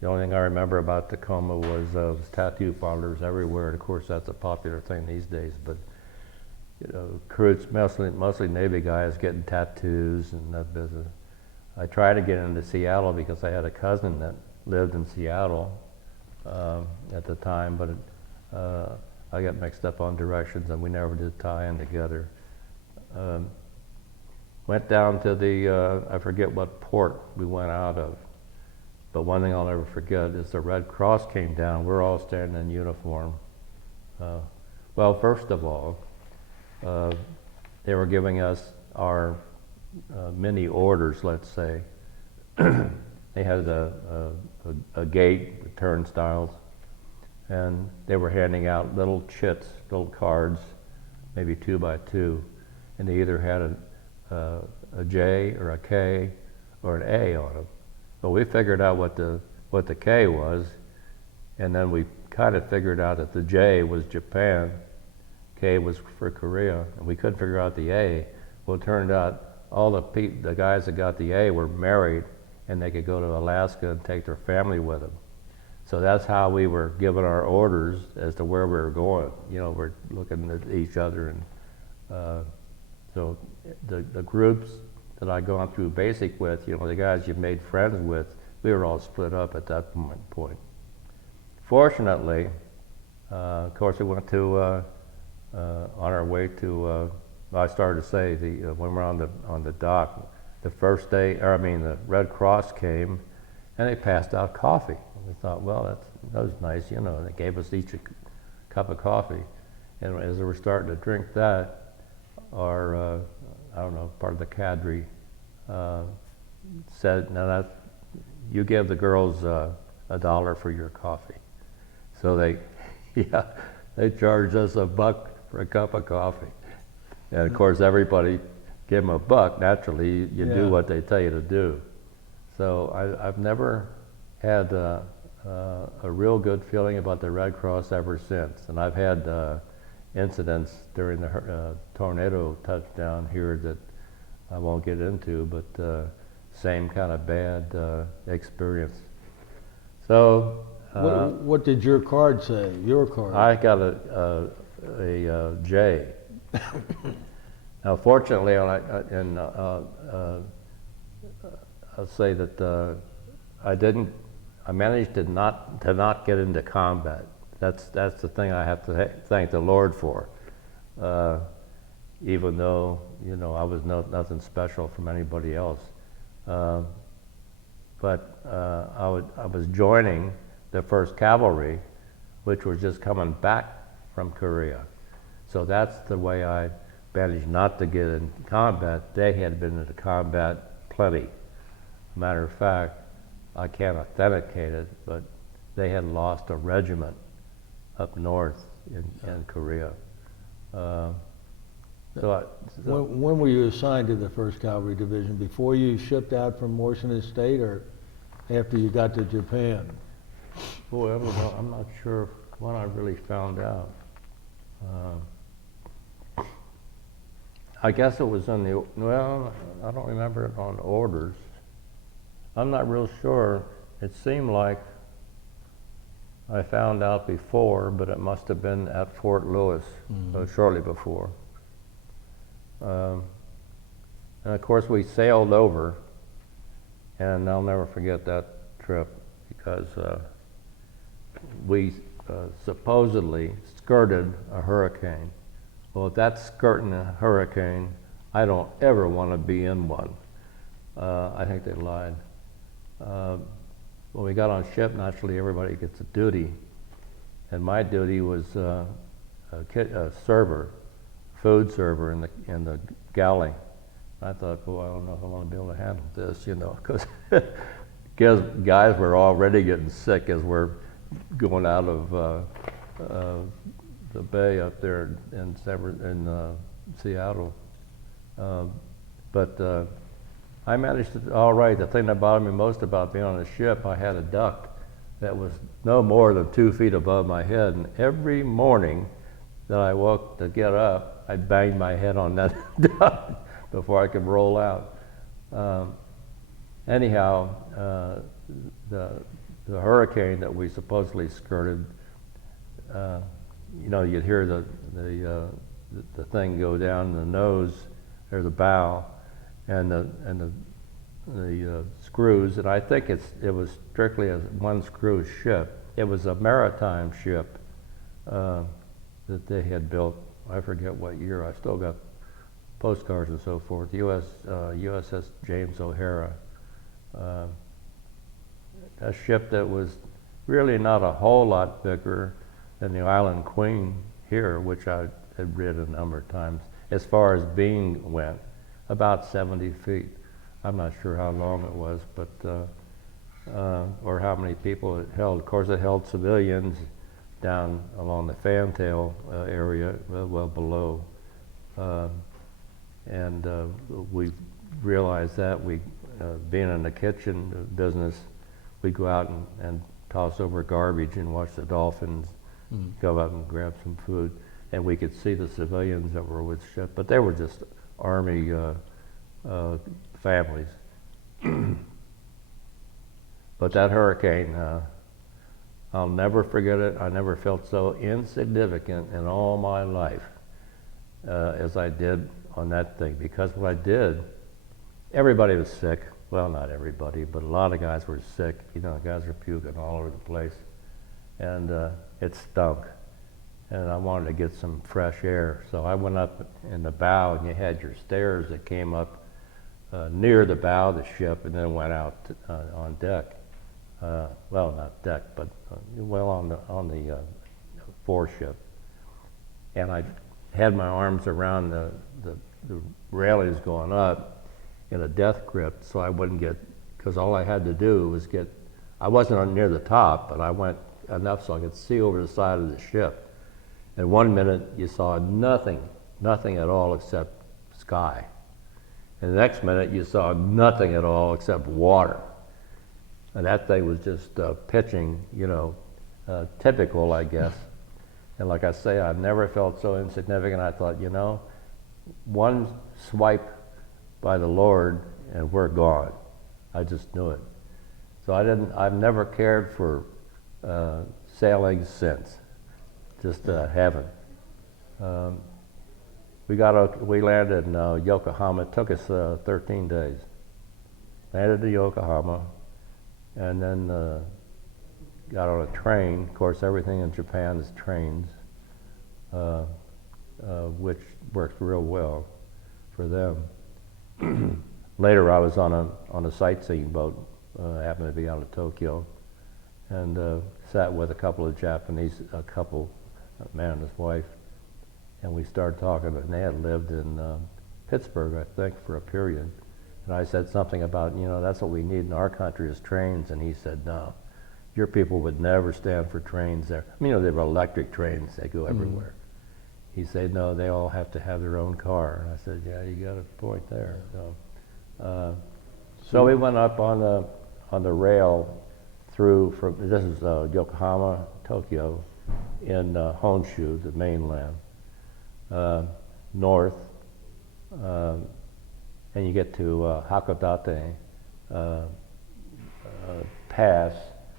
The only thing I remember about Tacoma was tattoo parlors everywhere. And of course, that's a popular thing these days. But you know, crews, mostly Navy guys getting tattoos and that business. I tried to get into Seattle because I had a cousin that lived in Seattle at the time, but I got mixed up on directions and we never did tie in together. Went down to the, I forget what port we went out of, but one thing I'll never forget is the Red Cross came down. We're all standing in uniform. Well, first of all, they were giving us our mini orders, let's say. They had a gate with turnstiles, and they were handing out little chits, little cards, maybe 2 by 2, and they either had a J or a K or an A on them. But we figured out what the K was, and then we kind of figured out that the J was Japan, K was for Korea, and we couldn't figure out the A. Well, it turned out all the guys that got the A were married, and they could go to Alaska and take their family with them. So that's how we were given our orders as to where we were going. You know, we're looking at each other, and so the groups that I'd gone through basic with, you know, the guys you made friends with, we were all split up at that point. Fortunately, of course, we went to on our way to. I started to say when we're on the dock, the first day, the Red Cross came, and they passed out coffee. We thought, well, that was nice, you know. They gave us each a cup of coffee, and as we were starting to drink that, our I don't know, part of the cadre said, "Now you give the girls $1 for your coffee." So they charged us $1 for a cup of coffee. And of course, everybody gave them $1. Naturally, you do what they tell you to do. So I've never had a real good feeling about the Red Cross ever since. And I've had incidents during the tornado touchdown here that I won't get into, but same kind of bad experience. So. What did your card say? Your card? I got a J. Now, fortunately, I'll say that I managed to not get into combat. That's the thing I have to thank the Lord for. Even though, you know, I was nothing special from anybody else. But I was joining the 1st Cavalry, which was just coming back from Korea. So that's the way I managed not to get in combat. They had been into combat plenty. Matter of fact, I can't authenticate it, but they had lost a regiment up north in Korea. When were you assigned to the 1st Cavalry Division? Before you shipped out from Washington State, or after you got to Japan? Boy, I'm not sure when I really found out. I guess it was I don't remember it on orders. I'm not real sure. It seemed like I found out before, but it must have been at Fort Lewis, shortly before. And of course, we sailed over, and I'll never forget that trip because we supposedly skirted a hurricane well, if that's skirting a hurricane, I don't ever want to be in one. I think they lied. When we got on ship, naturally everybody gets a duty, and my duty was a server, food server in the galley. I thought, well, I don't know if I want to be able to handle this, because guys were already getting sick as we're going out of the bay up there in Seattle. But I managed it all right. The thing that bothered me most about being on a ship, I had a duct that was no more than 2 feet above my head, and every morning that I woke to get up, I banged my head on that duct before I could roll out. Anyhow, the hurricane that we supposedly skirted, you'd hear the thing go down the nose or the bow, and the screws, and I think it was strictly a one screw ship. It was a maritime ship that they had built. I forget what year. I still got postcards and so forth. USS James O'Hara, a ship that was really not a whole lot bigger than the Island Queen here, which I had read a number of times. As far as being went, about 70 feet. I'm not sure how long it was, but or how many people it held. Of course, it held civilians down along the fantail area, well below. And we realized that being in the kitchen business, we go out and toss over garbage and watch the dolphins go out and grab some food. And we could see the civilians that were with ship, but they were just Army families. But that hurricane, I'll never forget it. I never felt so insignificant in all my life as I did on that thing, because what I did, everybody was sick. Well, not everybody, but a lot of guys were sick. Guys were puking all over the place, and it stunk. And I wanted to get some fresh air, so I went up in the bow, and you had your stairs that came up near the bow of the ship, and then went out on deck. Well, not deck, but on the foreship. And I had my arms around the railings going up in a death grip, so I wouldn't get, because all I had to do was I wasn't near the top, but I went enough so I could see over the side of the ship. And 1 minute you saw nothing at all except sky. And the next minute you saw nothing at all except water. And that thing was just pitching, typical, I guess. And like I say, I've never felt so insignificant. I thought, one swipe by the Lord and we're gone. I just knew it. So I've never cared for sailing since. Just heaven. We landed in Yokohama. It took us 13 days. Landed in Yokohama, and then got on a train. Of course, everything in Japan is trains, which works real well for them. Later, I was on a sightseeing boat. Happened to be out of Tokyo, and sat with a couple of Japanese couple. A man and his wife, and we started talking, and they had lived in Pittsburgh, I think, for a period. And I said something about, that's what we need in our country is trains, and he said, no, your people would never stand for trains there. They were electric trains, they go everywhere. He said, no, they all have to have their own car. And I said, yeah, you got a point there. So we went up on the rail this is Yokohama, Tokyo, in Honshu, the mainland, north, and you get to Hakodate Pass,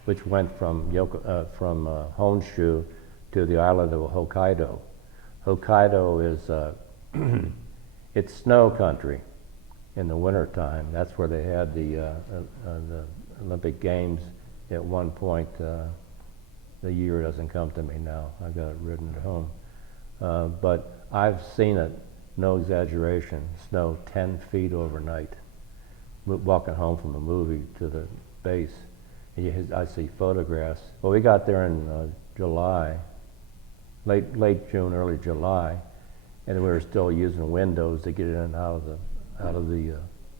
which went from Honshu to the island of Hokkaido. Hokkaido is it's snow country in the wintertime. That's where they had the Olympic Games at one point. The year doesn't come to me now. I've got it written at home. But I've seen it, no exaggeration, snow 10 feet overnight. Walking home from a movie to the base, and I see photographs. Well, we got there in July, late June, early July, and we were still using windows to get in and out of the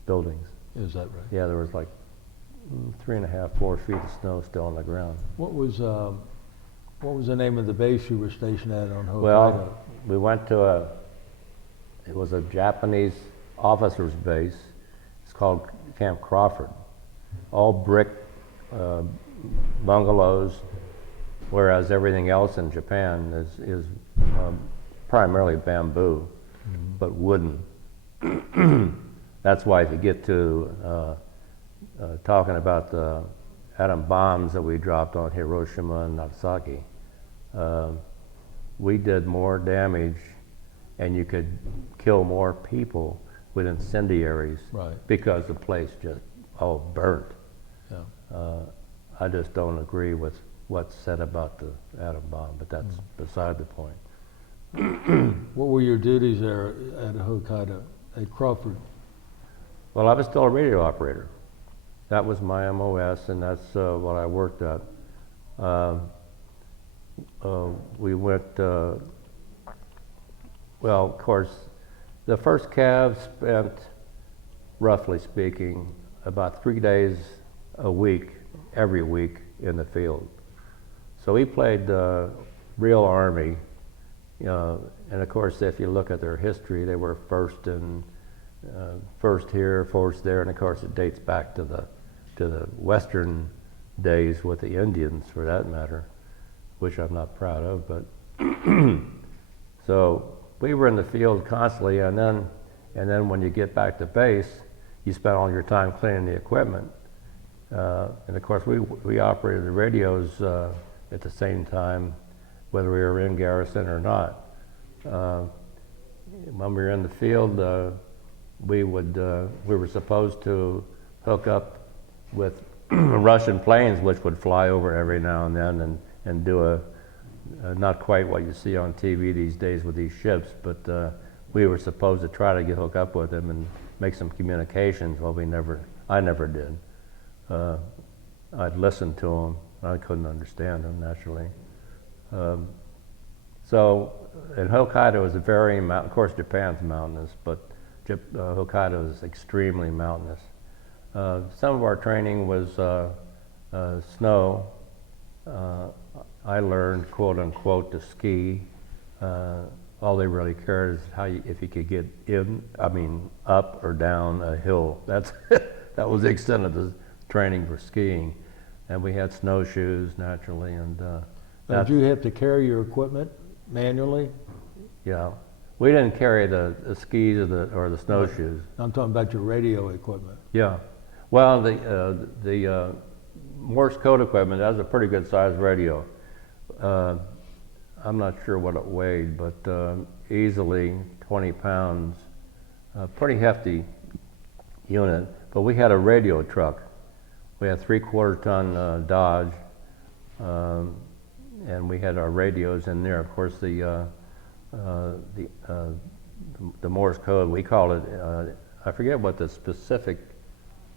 buildings. Is that right? Yeah, there was like 3.5, 4 feet of snow still on the ground. What was the name of the base you were stationed at on Hokkaido? Well, we went to it was a Japanese officers' base. It's called Camp Crawford. All brick bungalows, whereas everything else in Japan is primarily bamboo, but wooden. That's why if you get to talking about the atom bombs that we dropped on Hiroshima and Nagasaki, we did more damage and you could kill more people with incendiaries, Right. because the place just all burnt. Yeah. I just don't agree with what's said about the atom bomb, but that's beside the point. What were your duties there at Hokkaido, at Crawford? Well, I was still a radio operator. That was my MOS, and that's what I worked at. We went, well, of course, the first Cav spent, roughly speaking, about 3 days a week, every week in the field. So we played real Army, and of course, if you look at their history, they were first here, first there, and of course, it dates back to the Western days with the Indians, for that matter, which I'm not proud of. But so we were in the field constantly, and then when you get back to base, you spend all your time cleaning the equipment. And of course, we operated the radios at the same time, whether we were in garrison or not. When we were in the field, we were supposed to hook up with Russian planes, which would fly over every now and then and do not quite what you see on TV these days with these ships, but we were supposed to try to hook up with them and make some communications. Well, I never did. I'd listen to them. I couldn't understand them, naturally. So, and Hokkaido is of course Japan's mountainous, but Hokkaido is extremely mountainous. Some of our training was snow. I learned, quote unquote, to ski. All they really cared is if you could get up or down a hill. That was the extent of the training for skiing. And we had snowshoes, naturally, and Did you have to carry your equipment manually? Yeah, we didn't carry the skis or the snowshoes. I'm talking about your radio equipment. Yeah, well, the Morse code equipment, that was a pretty good sized radio. I'm not sure what it weighed, but easily 20 pounds, pretty hefty unit. But we had a radio truck. We had 3/4 ton Dodge, and we had our radios in there. Of course, the Morse code, we call it, I forget what the specific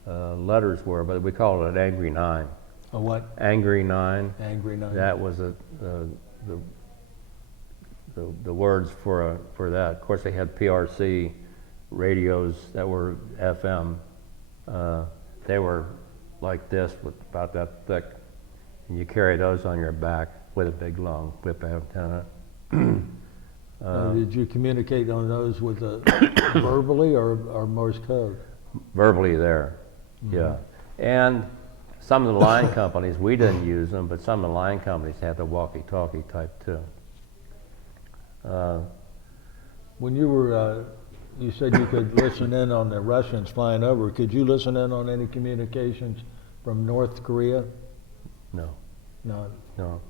letters were, but we call it an Angry 9. A what? Angry 9. Angry 9. That was the words for that. Of course, they had PRC radios that were FM. They were like this, with about that thick, and you carry those on your back with a big long whip antenna. Did you communicate on those with verbally or Morse code? Verbally there, yeah. And some of the line companies, we didn't use them, but some of the line companies had the walkie-talkie type too. When you were, you said you could listen in on the Russians flying over. Could you listen in on any communications from North Korea? No. No. No.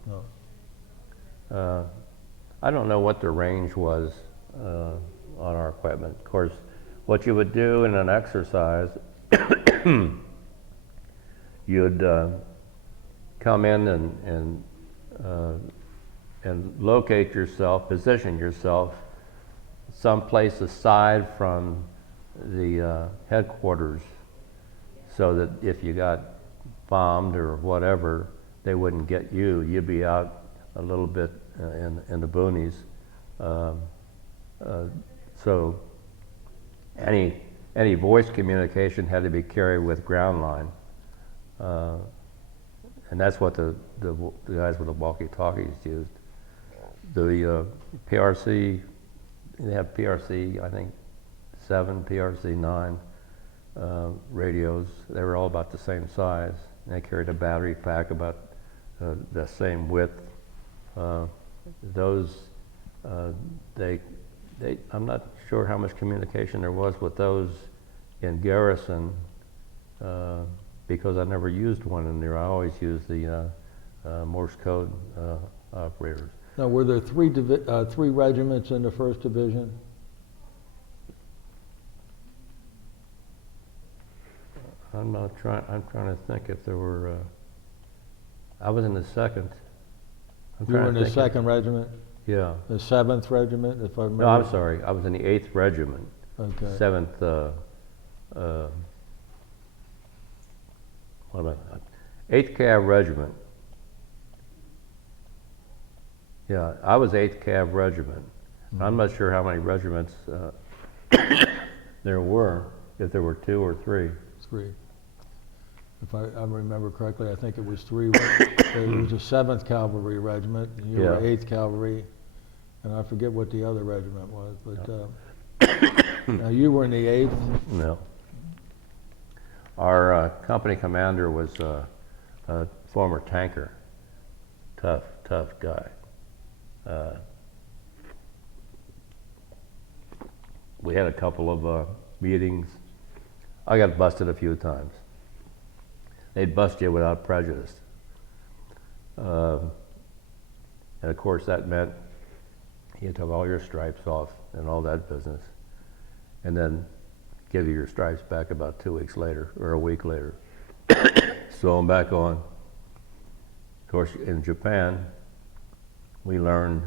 No. I don't know what the range was on our equipment. Of course, what you would do in an exercise, you'd come in and and locate yourself, position yourself someplace aside from the headquarters, so that if you got bombed or whatever, they wouldn't get you. You'd be out a little bit in the boonies. So any voice communication had to be carried with ground line, and that's what the guys with the walkie-talkies used. The PRC, they have PRC, I think 7, PRC 9 radios. They were all about the same size. They carried a battery pack about the same width. Those, I'm not sure how much communication there was with those in garrison, because I never used one in there. I always used the Morse code operators. Now, were there three regiments in the 1st Division? I'm trying to think if there were. I was in the 2nd. You were in the 2nd Regiment? Yeah. The 7th Regiment, if I remember? No, I'm sorry. I was in the 8th Regiment. Okay. 7th. What am I? 8th Cav Regiment. Yeah, I was 8th Cav Regiment. Mm-hmm. I'm not sure how many regiments there were, if there were 2 or 3. 3. If I remember correctly, I think it was 3. It was the 7th Cavalry Regiment, and you were 8th Cavalry, and I forget what the other regiment was, but now you were in the 8th? No. Our company commander was a former tanker, tough guy. We had a couple of meetings. I got busted a few times. They'd bust you without prejudice. And of course that meant you took all your stripes off and all that business, and then give you your stripes back about 2 weeks later or a week later. Sew them back on. Of course, in Japan, we learned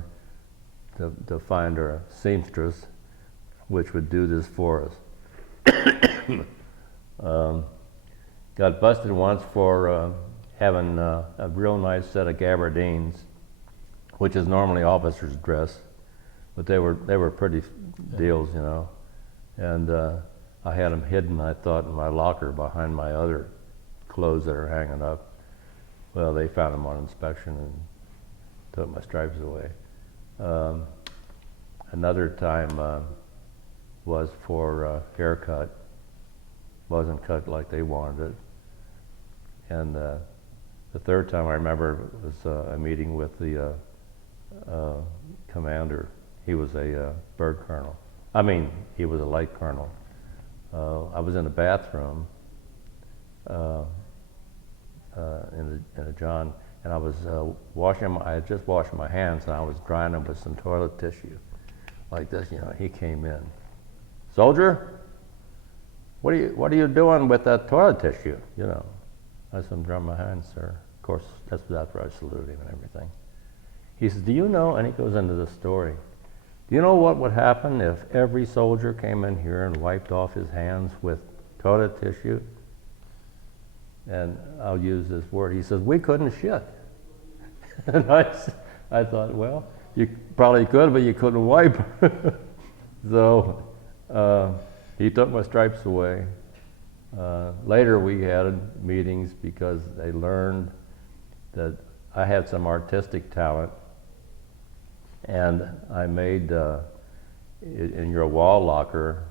to find a seamstress which would do this for us. Got busted once for having a real nice set of gabardines, which is normally officers' dress, but they were pretty deals, you know. And I had them hidden, I thought, in my locker behind my other clothes that are hanging up. Well, they found them on inspection and took my stripes away. Another time was for haircut. Wasn't cut like they wanted it. And the third time I remember was a meeting with the commander. He was a bird colonel. I mean, he was a light colonel. I was in the bathroom in a John, and I was I had just washed my hands, and I was drying them with some toilet tissue, like this. You know, he came in. Soldier, what are you doing with that toilet tissue? You know, I said, I'm drying my hands, sir. Of course, that's after I saluted him and everything. He says, do you know? And he goes into the story. Do you know what would happen if every soldier came in here and wiped off his hands with toilet tissue? And I'll use this word. He says, we couldn't shit. And I thought, well, you probably could, but you couldn't wipe. So he took my stripes away. Later we had meetings because they learned that I had some artistic talent, and I made in your wall locker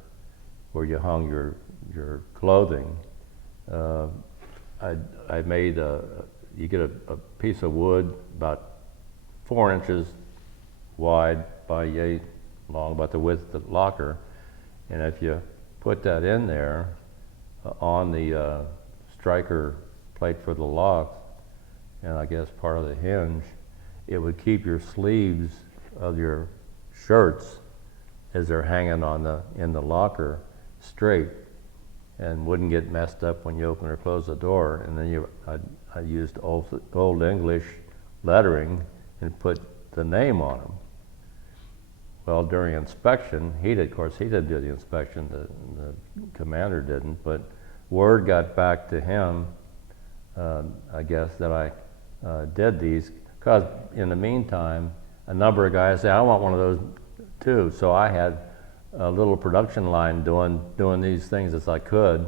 where you hung your clothing, I made you get a piece of wood about 4 inches wide by 8 long, about the width of the locker, and if you put that in there on the striker plate for the locks, and I guess part of the hinge, it would keep your sleeves of your shirts as they're hanging in the locker straight, and wouldn't get messed up when you open or close the door. And then I used old English lettering and put the name on them. Well, during inspection, of course, he didn't do the inspection, the commander didn't, but word got back to him, I guess, that I did these, because in the meantime, a number of guys said, I want one of those too. So I had a little production line doing these things as I could.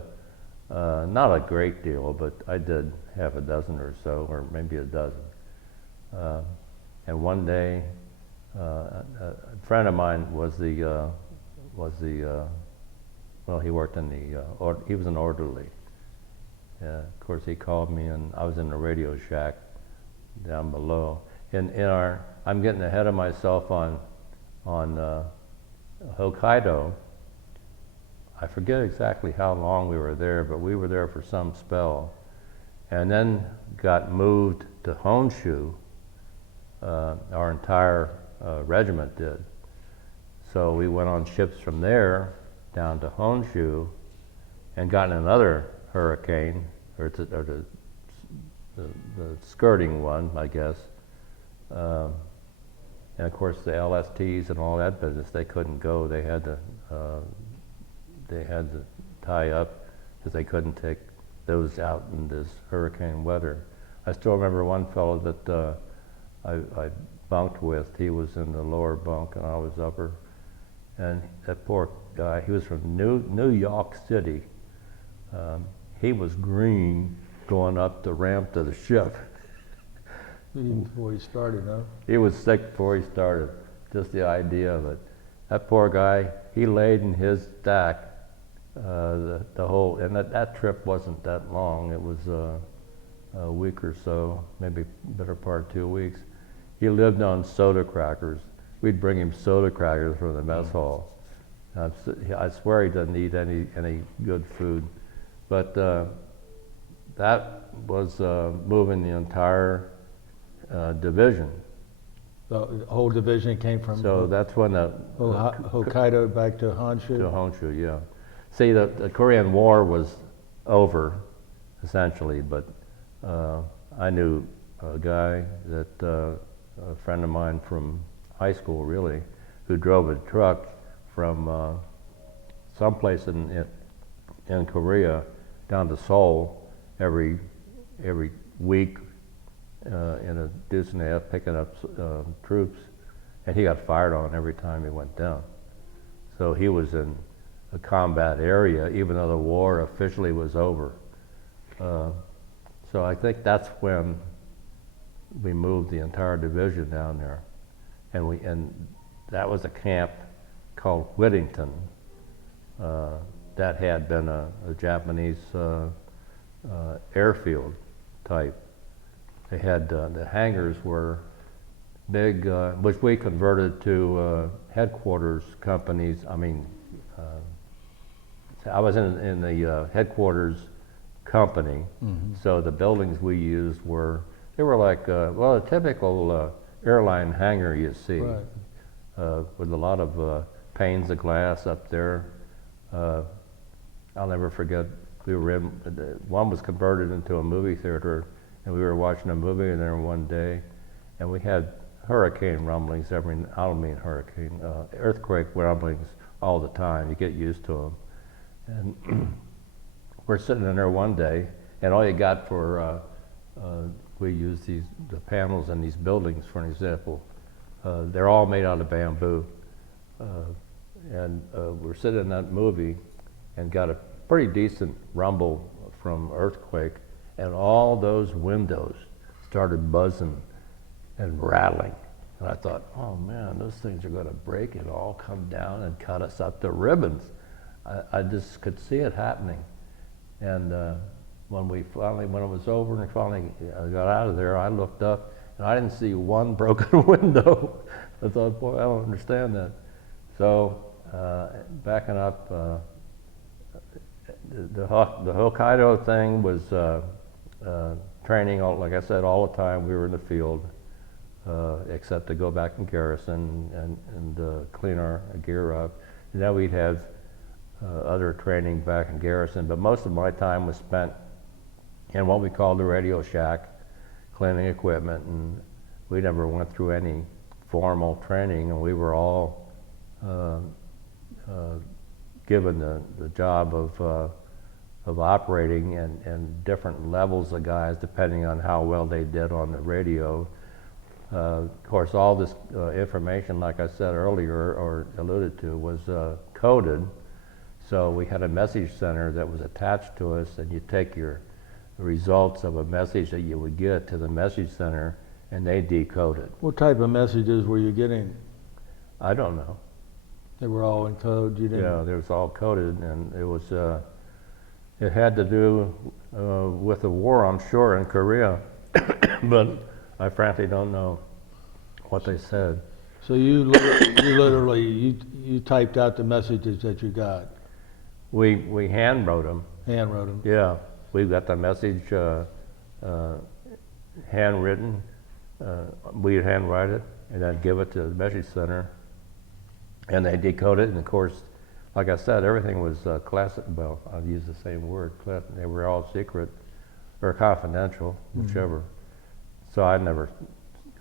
Not a great deal, but I did half a dozen or so, or maybe a dozen. And one day, a friend of mine well, he worked in he was an orderly. Of course, he called me, and I was in the radio shack down below. I'm getting ahead of myself on Hokkaido. I forget exactly how long we were there, but we were there for some spell, and then got moved to Honshu. Our entire regiment did. So we went on ships from there down to Honshu, and got in another hurricane, or the skirting one, I guess. And of course, the LSTs and all that business, they couldn't go. They had to tie up because they couldn't take those out in this hurricane weather. I still remember one fellow that I bunked with. He was in the lower bunk and I was upper. And that poor guy, he was from New York City. He was green going up the ramp to the ship. Even before he started, huh? He was sick before he started, just the idea of it. That poor guy, he laid in his stack the whole, and that trip wasn't that long. It was a week or so, maybe better part of 2 weeks. He lived on soda crackers. We'd bring him soda crackers from the mess hall. I swear he doesn't eat any good food. But that was moving the entire division. The whole division came from So that's when the Hokkaido back to Honshu? To Honshu, yeah. See, the Korean War was over, essentially, but I knew a guy that, a friend of mine from high school, really, who drove a truck from someplace in Korea down to Seoul every week in a deuce and a half, picking up troops, and he got fired on every time he went down. So he was in a combat area, even though the war officially was over. So I think that's when we moved the entire division down there, and that was a camp called Whittington. That had been a Japanese airfield type. They had the hangars were big, which we converted to headquarters companies. I mean, I was in the headquarters company, so the buildings we used were like a typical airline hangar you see, right. With a lot of panes of glass up there. I'll never forget, one was converted into a movie theater, and we were watching a movie in there one day, and we had hurricane rumblings earthquake rumblings all the time. You get used to them. And we're sitting in there one day, and all you got for, we use the panels in these buildings, for an example, they're all made out of bamboo. And we're sitting in that movie and got a pretty decent rumble from earthquake, and all those windows started buzzing and rattling. And I thought, oh man, those things are going to break and all come down and cut us up to ribbons. I just could see it happening. And when it was over and finally got out of there, I looked up and I didn't see one broken window. I thought, boy, I don't understand that. So backing up, the Hokkaido thing was training, like I said, all the time. We were in the field, except to go back in garrison and clean our gear up. And then we'd have other training back in garrison, but most of my time was spent in what we called the radio shack, cleaning equipment, and we never went through any formal training, and we were all given the job of operating and different levels of guys depending on how well they did on the radio. Of course, all this information, like I said earlier or alluded to, was coded. So we had a message center that was attached to us, and you take your results of a message that you would get to the message center, and they decode it. What type of messages were you getting? I don't know. They were all in code. You didn't. Yeah, it was all coded, and it was. It had to do with the war, I'm sure, in Korea, but I frankly don't know what they said. So you literally typed out the messages that you got. We hand wrote them. Hand wrote them. Yeah, we got the message handwritten. We'd handwrite it and then give it to the message center, and they decode it. And of course, like I said, everything was classic. Well, I'll use the same word. They were all secret or confidential, whichever. So I never.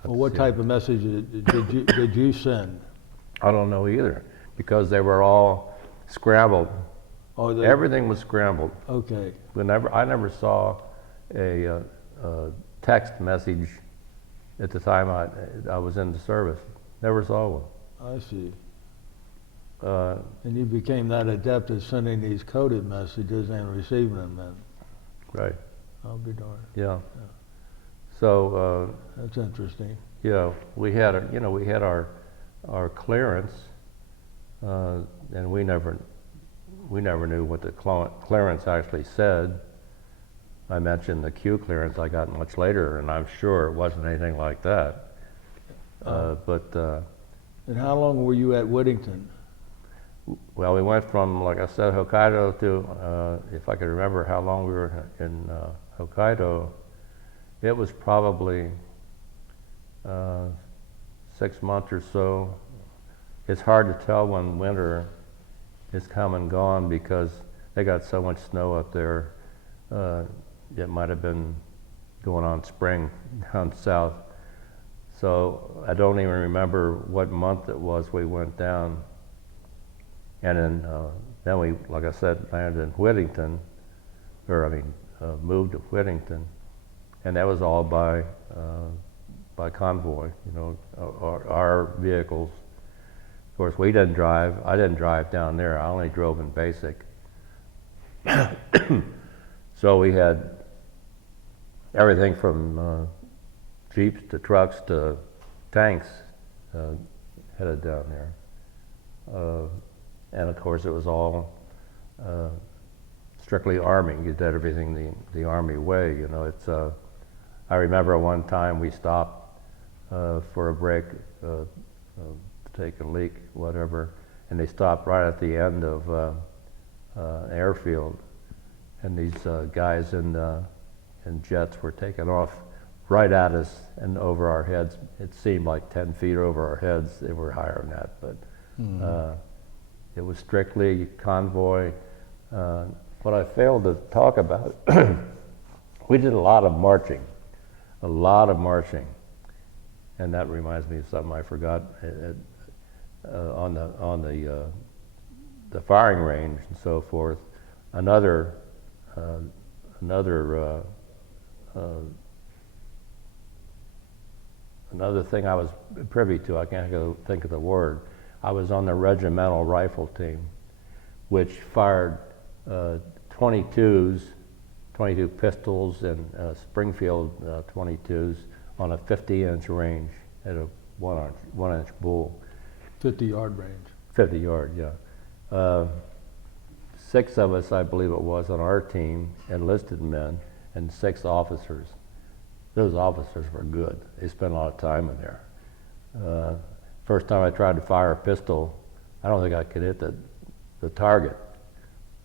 Well, what type of message did you send? I don't know either, because they were all scrambled. Oh, everything was scrambled. Okay. I never saw a text message at the time I was in the service. Never saw one. I see. And you became that adept at sending these coded messages and receiving them then. Right. I'll be darned. Yeah. So. That's interesting. Yeah, we had our clearance, and we never knew what the clearance actually said. I mentioned the Q clearance I got much later, and I'm sure it wasn't anything like that. And how long were you at Whittington? Well, we went from, like I said, Hokkaido to, if I could remember how long we were in Hokkaido, it was probably 6 months or so. It's hard to tell when winter is come and gone because they got so much snow up there. It might have been going on spring down south. So I don't even remember what month it was we went down. And then we, like I said, landed in Whittington, moved to Whittington, and that was all by convoy, our vehicles. Of course, we didn't drive. I didn't drive down there. I only drove in basic. So we had everything from jeeps to trucks to tanks headed down there. And of course, it was all strictly Army. You did everything the Army way. I remember one time we stopped for a break to take a leak, whatever, and they stopped right at the end of an airfield, and these guys in jets were taking off right at us and over our heads. It seemed like 10 feet over our heads. They were higher than that, but it was strictly convoy. What I failed to talk about, we did a lot of marching, and that reminds me of something I forgot. On the firing range and so forth, another thing I was privy to, I can't think of the word. I was on the regimental rifle team, which fired 22 pistols and Springfield 22s on a 50-inch range at a one-inch bull. 50-yard range. 50 yard, yeah. 6 of us, I believe it was, on our team, enlisted men, and 6 officers. Those officers were good. They spent a lot of time in there. First time I tried to fire a pistol, I don't think I could hit the target.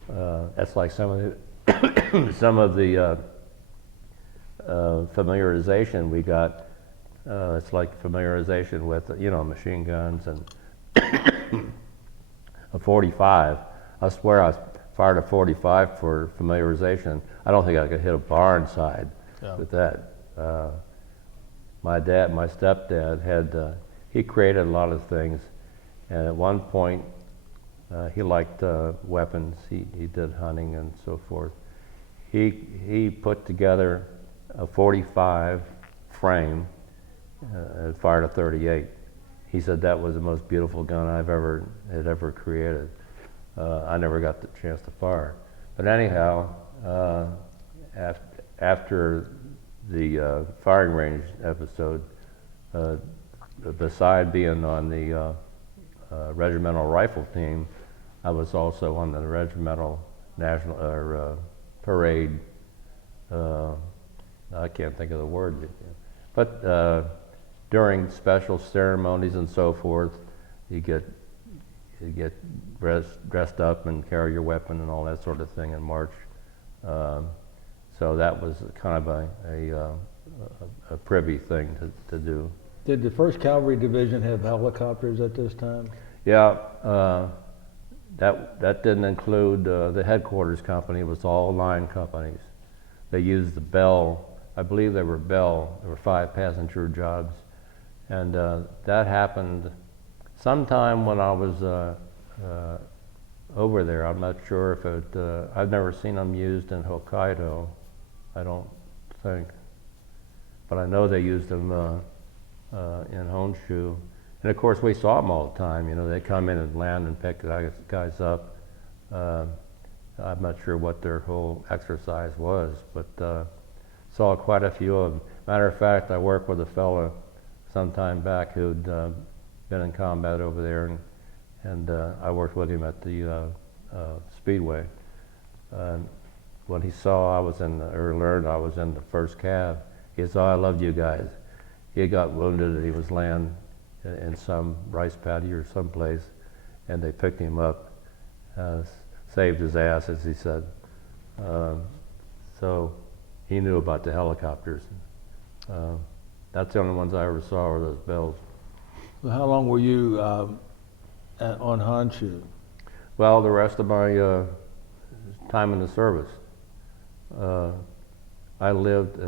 That's like some of the familiarization we got. It's like familiarization with machine guns and a 45. I swear I fired a 45 for familiarization. I don't think I could hit a barn side with that. My stepdad he created a lot of things. And at one point, he liked weapons. He did hunting and so forth. He put together a 45 frame and fired a 38. He said that was the most beautiful gun had ever created. I never got the chance to fire. But anyhow, after the firing range episode, beside being on the regimental rifle team, I was also on the regimental national parade. I can't think of the word, but during special ceremonies and so forth, you get dressed up and carry your weapon and all that sort of thing and march. So that was kind of a privy thing to do. Did the 1st Cavalry Division have helicopters at this time? Yeah, that didn't include the headquarters company. It was all line companies. They used the Bell. I believe they were Bell. There were 5 passenger jobs, and that happened sometime when I was over there. I'm not sure if it. I've never seen them used in Hokkaido. I don't think, but I know they used them in Honshu. And of course, we saw them all the time. You know, they come in and land and pick the guys up. I'm not sure what their whole exercise was, but saw quite a few of them. Matter of fact, I worked with a fellow some time back who'd been in combat over there, and I worked with him at the Speedway. When he saw I was learned I was in the 1st Cav, he said, "Oh, I loved you guys." He got wounded and he was laying in some rice paddy or someplace, and they picked him up, saved his ass, as he said. So he knew about the helicopters. That's the only ones I ever saw were those Bells. So how long were you on Honshu? Well, the rest of my time in the service, I lived.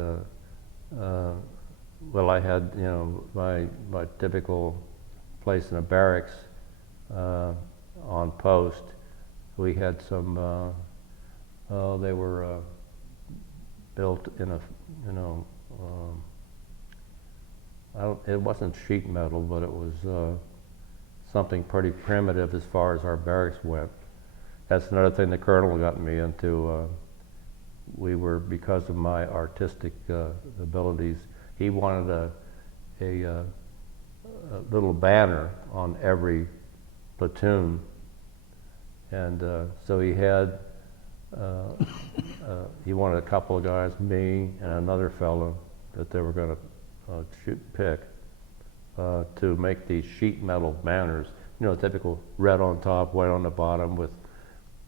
Well, I had, you know, my typical place in a barracks on post. We had some, they were built in a, you know, it wasn't sheet metal, but it was something pretty primitive as far as our barracks went. That's another thing the colonel got me into. We were, because of my artistic abilities, he wanted a little banner on every platoon, and so he had he wanted a couple of guys, me and another fellow, that they were going to pick to make these sheet metal banners. You know, typical red on top, white on the bottom, with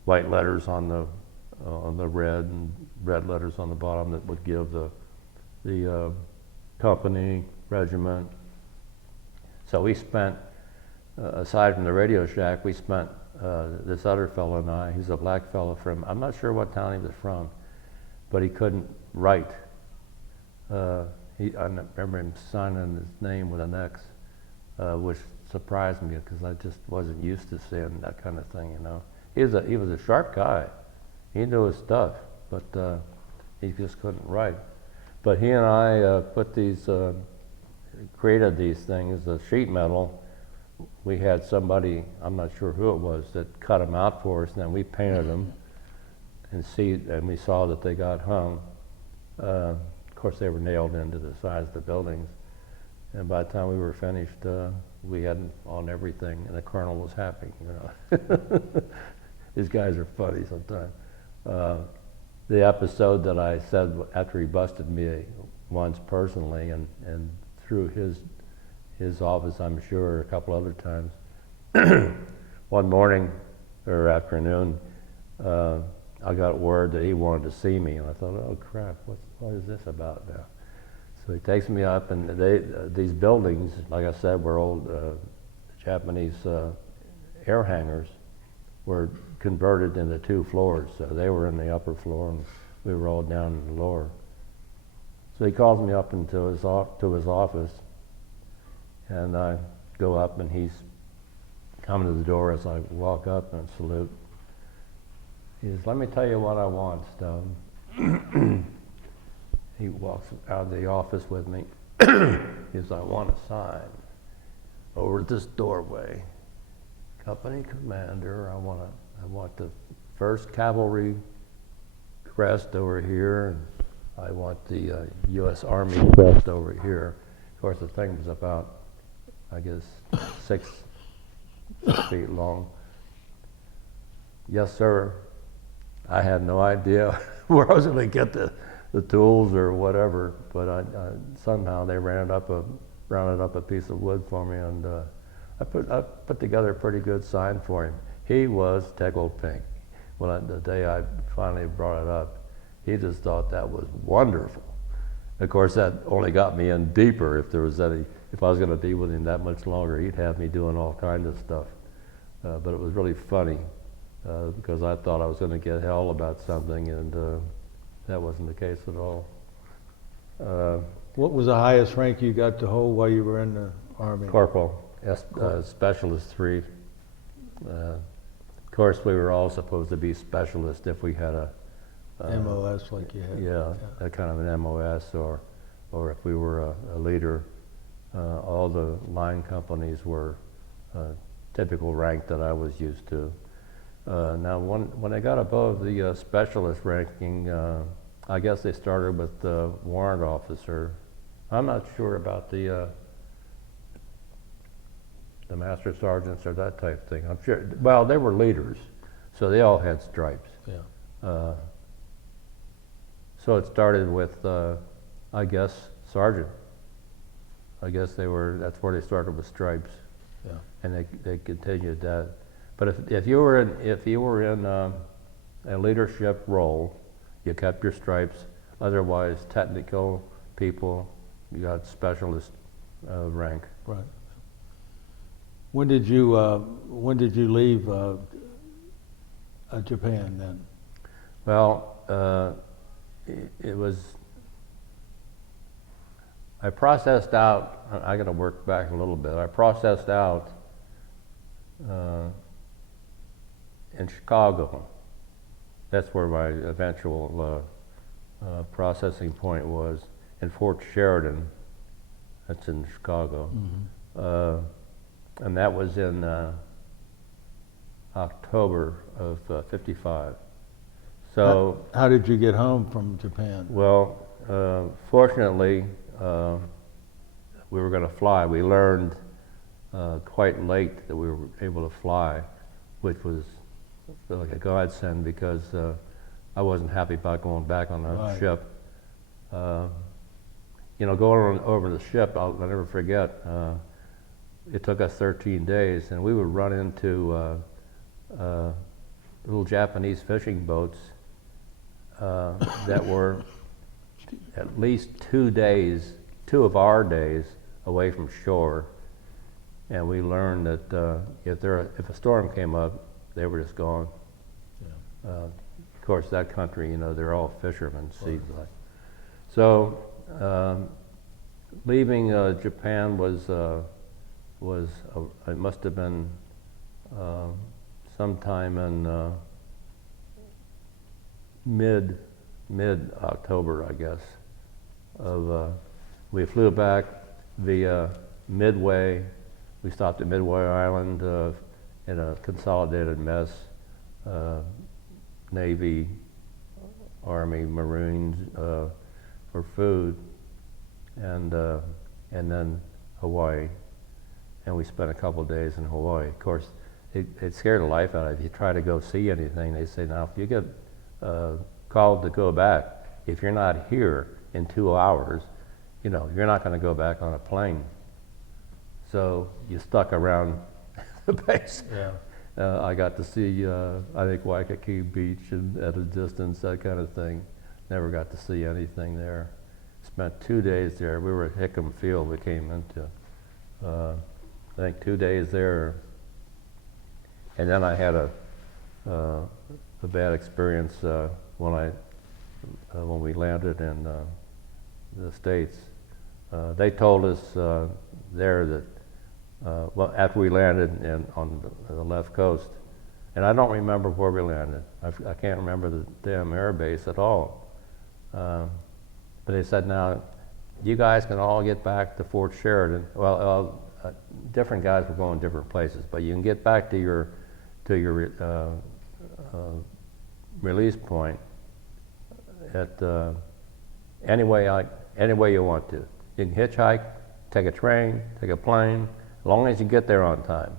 white letters on the red and red letters on the bottom that would give the company, regiment. So we spent, aside from the Radio Shack, we spent, this other fellow and I, he's a black fellow from, I'm not sure what town he was from, but he couldn't write. I remember him signing his name with an X, which surprised me because I just wasn't used to seeing that kind of thing, you know. He was a sharp guy. He knew his stuff, but he just couldn't write. But he and I created these things, the sheet metal. We had somebody, I'm not sure who it was, that cut them out for us, and then we painted them, and we saw that they got hung. Of course, they were nailed into the sides of the buildings. And by the time we were finished, we had on everything, and the colonel was happy, you know. These guys are funny sometimes. The episode that I said after he busted me once personally, and through his office, I'm sure, a couple other times. One morning or afternoon, I got word that he wanted to see me, and I thought, oh crap, what is this about now? So he takes me up, and these buildings, like I said, were old Japanese air hangars, were converted into 2 floors. So they were in the upper floor, and we were all down in the lower. So he calls me up into his office, and I go up, and he's coming to the door as I walk up and salute. He says, "Let me tell you what I want, Stone." He walks out of the office with me. He says, "I want a sign over this doorway. Company commander, I want the 1st Cavalry crest over here, and I want the U.S. Army crest over here." Of course, the thing was about, I guess, 6 feet long. "Yes, sir." I had no idea where I was going to get the tools or whatever, but I somehow they rounded up a piece of wood for me, and I put together a pretty good sign for him. He was tickled pink. The day I finally brought it up, he just thought that was wonderful. Of course, that only got me in deeper. If I was going to be with him that much longer, he'd have me doing all kinds of stuff. But it was really funny because I thought I was going to get hell about something, and that wasn't the case at all. What was the highest rank you got to hold while you were in the Army? Corporal, Specialist 3. Of course, we were all supposed to be specialists if we had a MOS like you had. Yeah, that kind of an MOS, or if we were a leader. All the line companies were typical rank that I was used to. Now, when I got above the specialist ranking, I guess they started with the warrant officer. I'm not sure about the master sergeants or that type of thing. I'm sure. Well, they were leaders, so they all had stripes. Yeah. So it started with, I guess, sergeant. I guess that's where they started with stripes. Yeah. And they continued that. But if you were in a leadership role, you kept your stripes. Otherwise, technical people, you got specialist rank. Right. When did you leave Japan then? Well, it was. I processed out. I got to work back a little bit. I processed out in Chicago. That's where my eventual processing point was, in Fort Sheridan. That's in Chicago. Mm-hmm. And that was in October of '55. So how did you get home from Japan? Well, fortunately, we were going to fly. We learned quite late that we were able to fly, which was like a godsend because I wasn't happy about going back on the ship. Going over the ship, I'll never forget. It took us 13 days, and we would run into little Japanese fishing boats that were at least 2 of our days away from shore. And we learned that if a storm came up, they were just gone. Yeah. Of course, that country, they're all fishermen, seems like. So leaving Japan it must have been sometime in mid-October, I guess. We flew back via Midway. We stopped at Midway Island in a consolidated mess, Navy, Army, Marines for food, and then Hawaii. And we spent a couple of days in Hawaii. Of course, it scared the life out of you. You try to go see anything, they say, now if you get called to go back, if you're not here in 2 hours, you're not going to go back on a plane. So you stuck around the base. Yeah. I got to see, I think, Waikiki Beach and at a distance, that kind of thing. Never got to see anything there. Spent 2 days there. We were at Hickam Field we came into. I think 2 days there. And then I had a bad experience when we landed in the States. They told us there that well, after we landed on the left coast. And I don't remember where we landed. I can't remember the damn air base at all. But they said, now, you guys can all get back to Fort Sheridan. Well, different guys were going different places, but you can get back to your release point at any way you want to. You can hitchhike, take a train, take a plane, as long as you get there on time.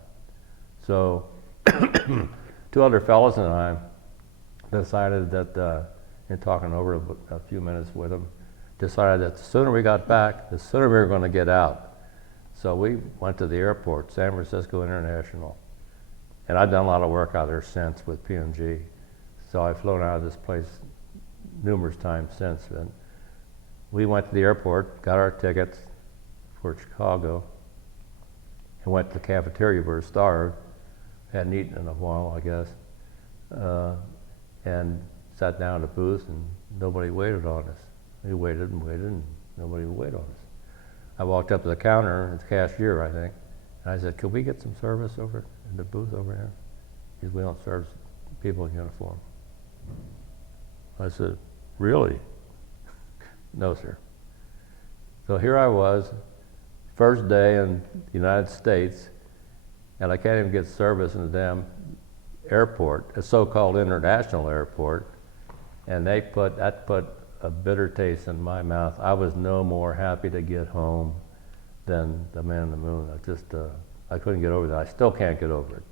So two other fellows and I decided that, in talking over a few minutes with them, decided that the sooner we got back, the sooner we were going to get out. So we went to the airport, San Francisco International. And I've done a lot of work out there since with PMG. So I've flown out of this place numerous times since. And we went to the airport, got our tickets for Chicago, and went to the cafeteria. We were starved, hadn't eaten in a while, I guess, and sat down at a booth, and nobody waited on us. We waited and waited, and nobody would wait on us. I walked up to the counter, it's the cashier, I think, and I said, could we get some service over in the booth over here? Because we don't serve people in uniform. I said, really? No, sir. So here I was, first day in the United States, and I can't even get service in the damn airport, a so-called international airport, and that put a bitter taste in my mouth. I was no more happy to get home than the man in the moon. I couldn't get over that. I still can't get over it.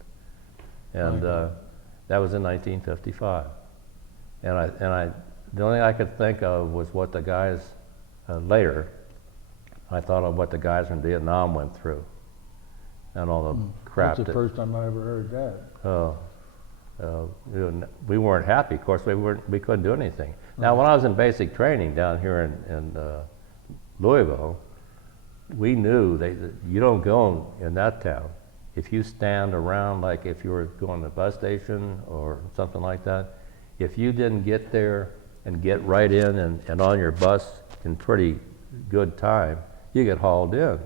And that was in 1955. And the only thing I could think of was what the guys later. I thought of what the guys in Vietnam went through, and all the crap. That's the first time I ever heard that. We weren't happy. Of course, we couldn't do anything. Now, when I was in basic training down here in Louisville, we knew that you don't go in that town. If you stand around, like if you were going to the bus station or something like that, if you didn't get there and get right in and on your bus in pretty good time, you get hauled in.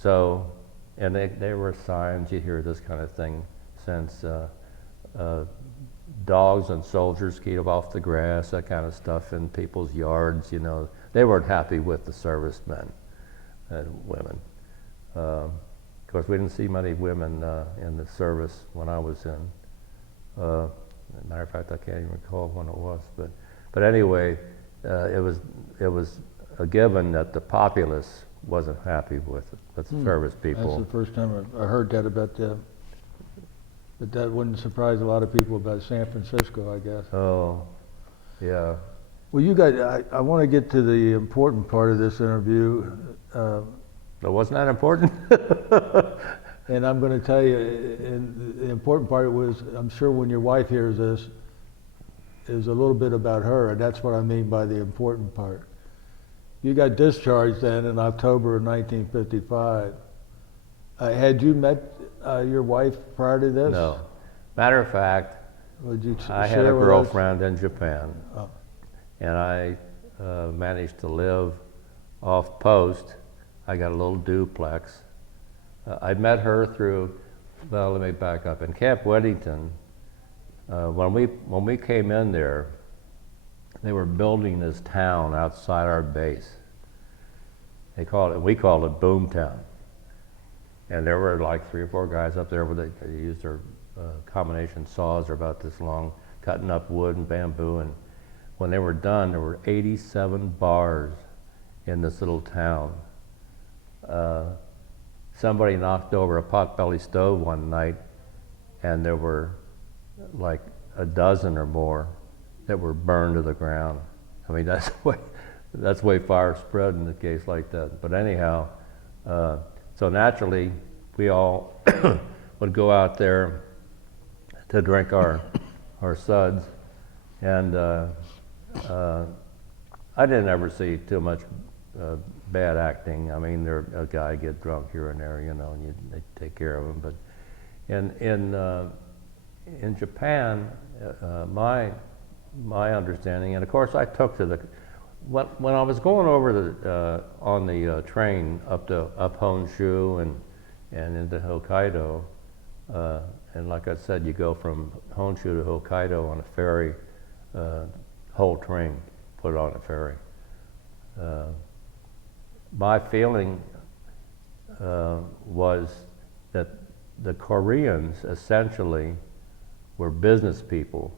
So, and there were signs, you hear this kind of thing since dogs and soldiers keep off the grass, that kind of stuff in people's yards, you know. They weren't happy with the servicemen and women. Of course, we didn't see many women in the service when I was in. As a matter of fact, I can't even recall when it was. But anyway, it was a given that the populace wasn't happy with the service people. That's the first time I heard that about them. But that wouldn't surprise a lot of people about San Francisco, I guess. Oh, yeah. Well, you guys, I want to get to the important part of this interview. But wasn't that important? And I'm going to tell you, and the important part was, I'm sure when your wife hears this, is a little bit about her, and that's what I mean by the important part. You got discharged then in October of 1955. Had you met your wife prior to this? No. Matter of fact, I had a share with us? girlfriend in Japan, Oh. and I managed to live off post. I got a little duplex. I met her through, well, let me back up. In Camp Weddington, when we came in there, they were building this town outside our base. We called it Boomtown. And there were like 3 or 4 guys up there where they used their combination saws, they're about this long, cutting up wood and bamboo. And when they were done, there were 87 bars in this little town. Somebody knocked over a potbelly stove one night, and there were like a dozen or more that were burned to the ground. I mean, that's the way fire spread in a case like that. But anyhow, so naturally, we all would go out there to drink our suds, and I didn't ever see too much bad acting. I mean, a guy get drunk here and there, you know, and they take care of him. But in Japan, my understanding, and of course I took to when I was going over on the train up Honshu and into Hokkaido. And like I said, you go from Honshu to Hokkaido on a ferry, whole train put on a ferry. My feeling was that the Koreans essentially were business people.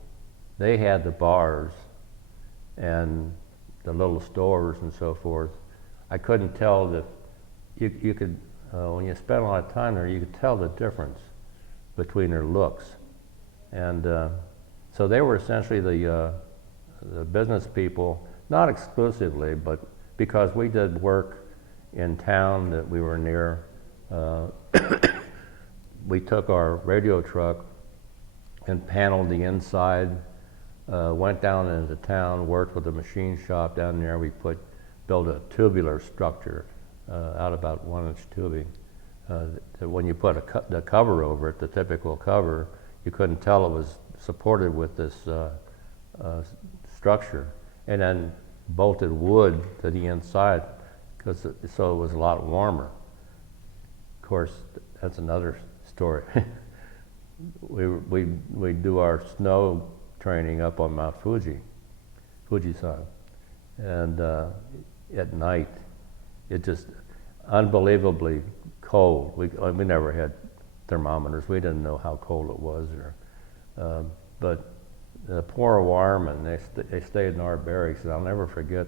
They had the bars and the little stores and so forth. I couldn't tell that you could, when you spent a lot of time there, you could tell the difference between their looks. And so they were essentially the business people, not exclusively, but because we did work in town that we were near, we took our radio truck and paneled the inside, went down into town, worked with a machine shop down there. We built a tubular structure out about 1-inch tubing. That when you put the cover over it, the typical cover, you couldn't tell it was supported with this structure. And then bolted wood to the inside, so it was a lot warmer. Of course, that's another story. we do our snow training up on Mount Fujisan, and at night, it just unbelievably cold. We never had thermometers. We didn't know how cold it was, but the poor wiremen, they stayed in our barracks, and I'll never forget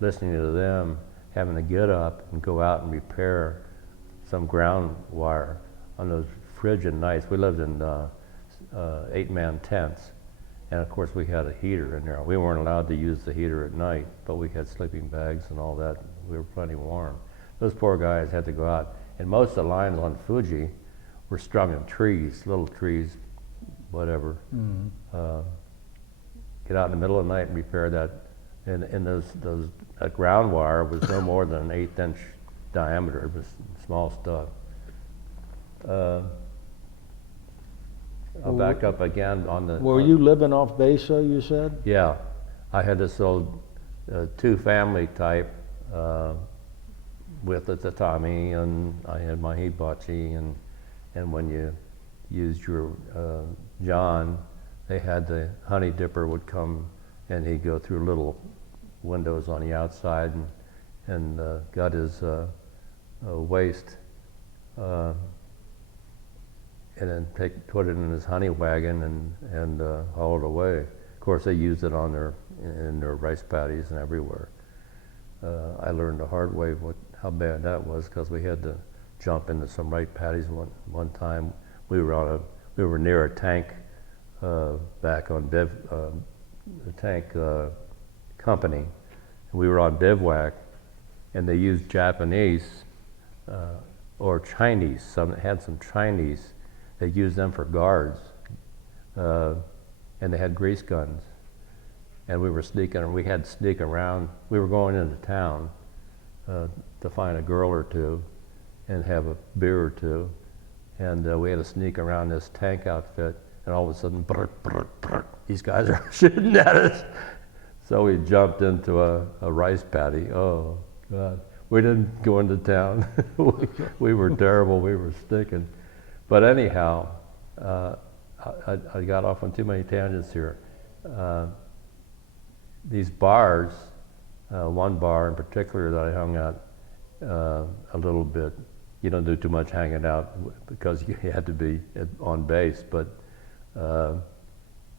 listening to them having to get up and go out and repair some ground wire on those frigid nights. We lived in 8-man tents, and of course we had a heater in there. We weren't allowed to use the heater at night, but we had sleeping bags and all that. We were plenty warm. Those poor guys had to go out, and most of the lines on Fuji were strung in trees, little trees, whatever. Get out in the middle of the night and repair that. And that ground wire was no more than an 1/8-inch diameter. It was small stuff. I'll back up again on the... Were you living off base, though, you said? Yeah. I had this old two-family type with the tatami, and I had my hibachi, and when you used your John, they had the honey dipper would come, and he'd go through little windows on the outside and got his waste and then put it in his honey wagon and haul it away. Of course, they used it in their rice paddies and everywhere. I learned the hard way how bad that was, because we had to jump into some rice paddies one time. We were near a tank back on the tank company. We were on bivouac, and they used Japanese or Chinese. Had some Chinese. They used them for guards, and they had grease guns. And we were sneaking. We had to sneak around. We were going into town to find a girl or two, and have a beer or two, and we had to sneak around this tank outfit. And all of a sudden, brr, brr, brr, these guys are shooting at us. So we jumped into a rice paddy. Oh, God. We didn't go into town. We were terrible. We were stinking. But anyhow, I got off on too many tangents here. These bars, one bar in particular that I hung out a little bit. You don't do too much hanging out because you had to be on base, but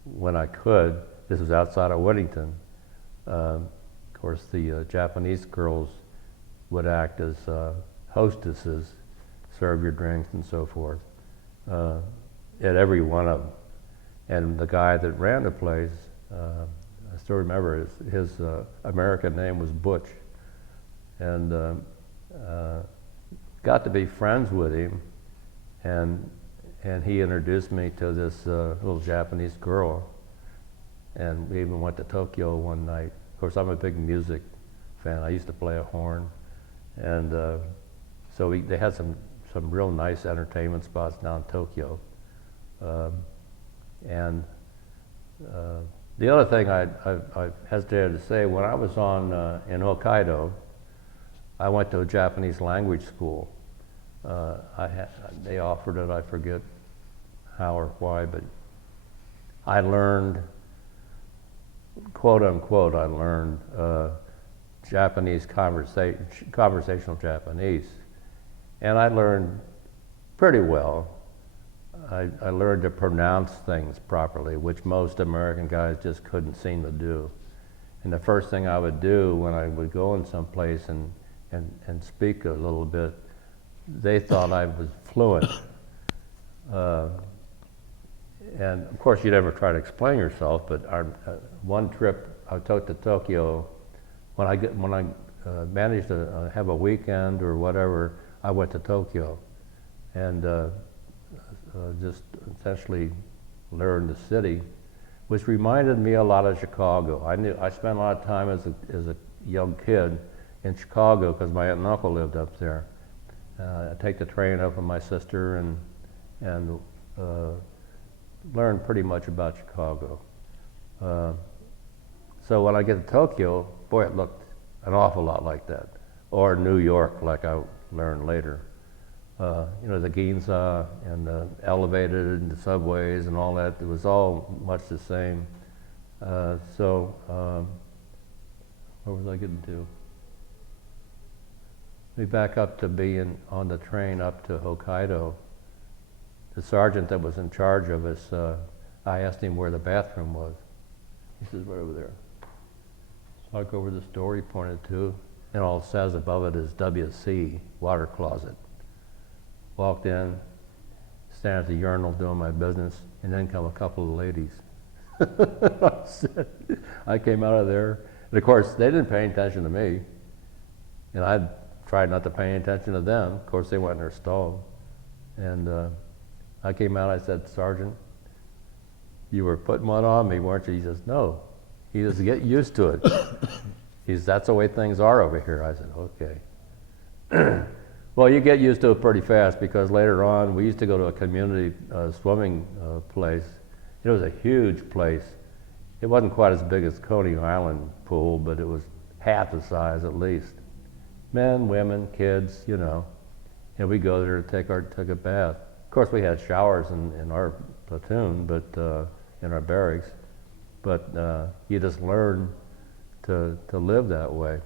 when I could, this was outside of Whittington. Of course, the Japanese girls would act as hostesses, serve your drinks and so forth, at every one of them. And the guy that ran the place, I still remember his American name was Butch, and got to be friends with him, and he introduced me to this little Japanese girl, and we even went to Tokyo one night. Of course, I'm a big music fan. I used to play a horn, and so they had some real nice entertainment spots down in Tokyo. And the other thing I hesitated to say, when I was in Hokkaido, I went to a Japanese language school, They offered it, I forget how or why, but I learned, quote unquote, I learned Japanese conversational Japanese. And I learned pretty well. I learned to pronounce things properly, which most American guys just couldn't seem to do. And the first thing I would do when I would go in some place and speak a little bit, they thought I was fluent. And of course you never try to explain yourself, but our one trip I took to Tokyo, when I managed to have a weekend or whatever, I went to Tokyo and just essentially learned the city, which reminded me a lot of Chicago. I spent a lot of time as a young kid in Chicago because my aunt and uncle lived up there. I'd take the train up with my sister and learned pretty much about Chicago. So when I get to Tokyo, boy, it looked an awful lot like that. Or New York, like I learned later. You know, the Ginza and the elevated and the subways and all that, it was all much the same. Where was I getting to? We back up to being on the train up to Hokkaido. The sergeant that was in charge of us, I asked him where the bathroom was. He says, right over there. So I go over this door he pointed to, and all it says above it is WC, water closet. Walked in, stand at the urinal doing my business, and then come a couple of ladies. I came out of there, and of course they didn't pay any attention to me, and I tried not to pay any attention to them. Of course they went in their stall, and I came out, I said, Sergeant, you were putting one on me, weren't you? He says, no. He says, get used to it. He says, that's the way things are over here. I said, okay. Well, you get used to it pretty fast because later on, we used to go to a community swimming place. It was a huge place. It wasn't quite as big as Coney Island pool, but it was half the size at least. Men, women, kids, you know. And we go there to take a bath. Of course, we had showers in our platoon, but in our barracks. But you just learn to live that way.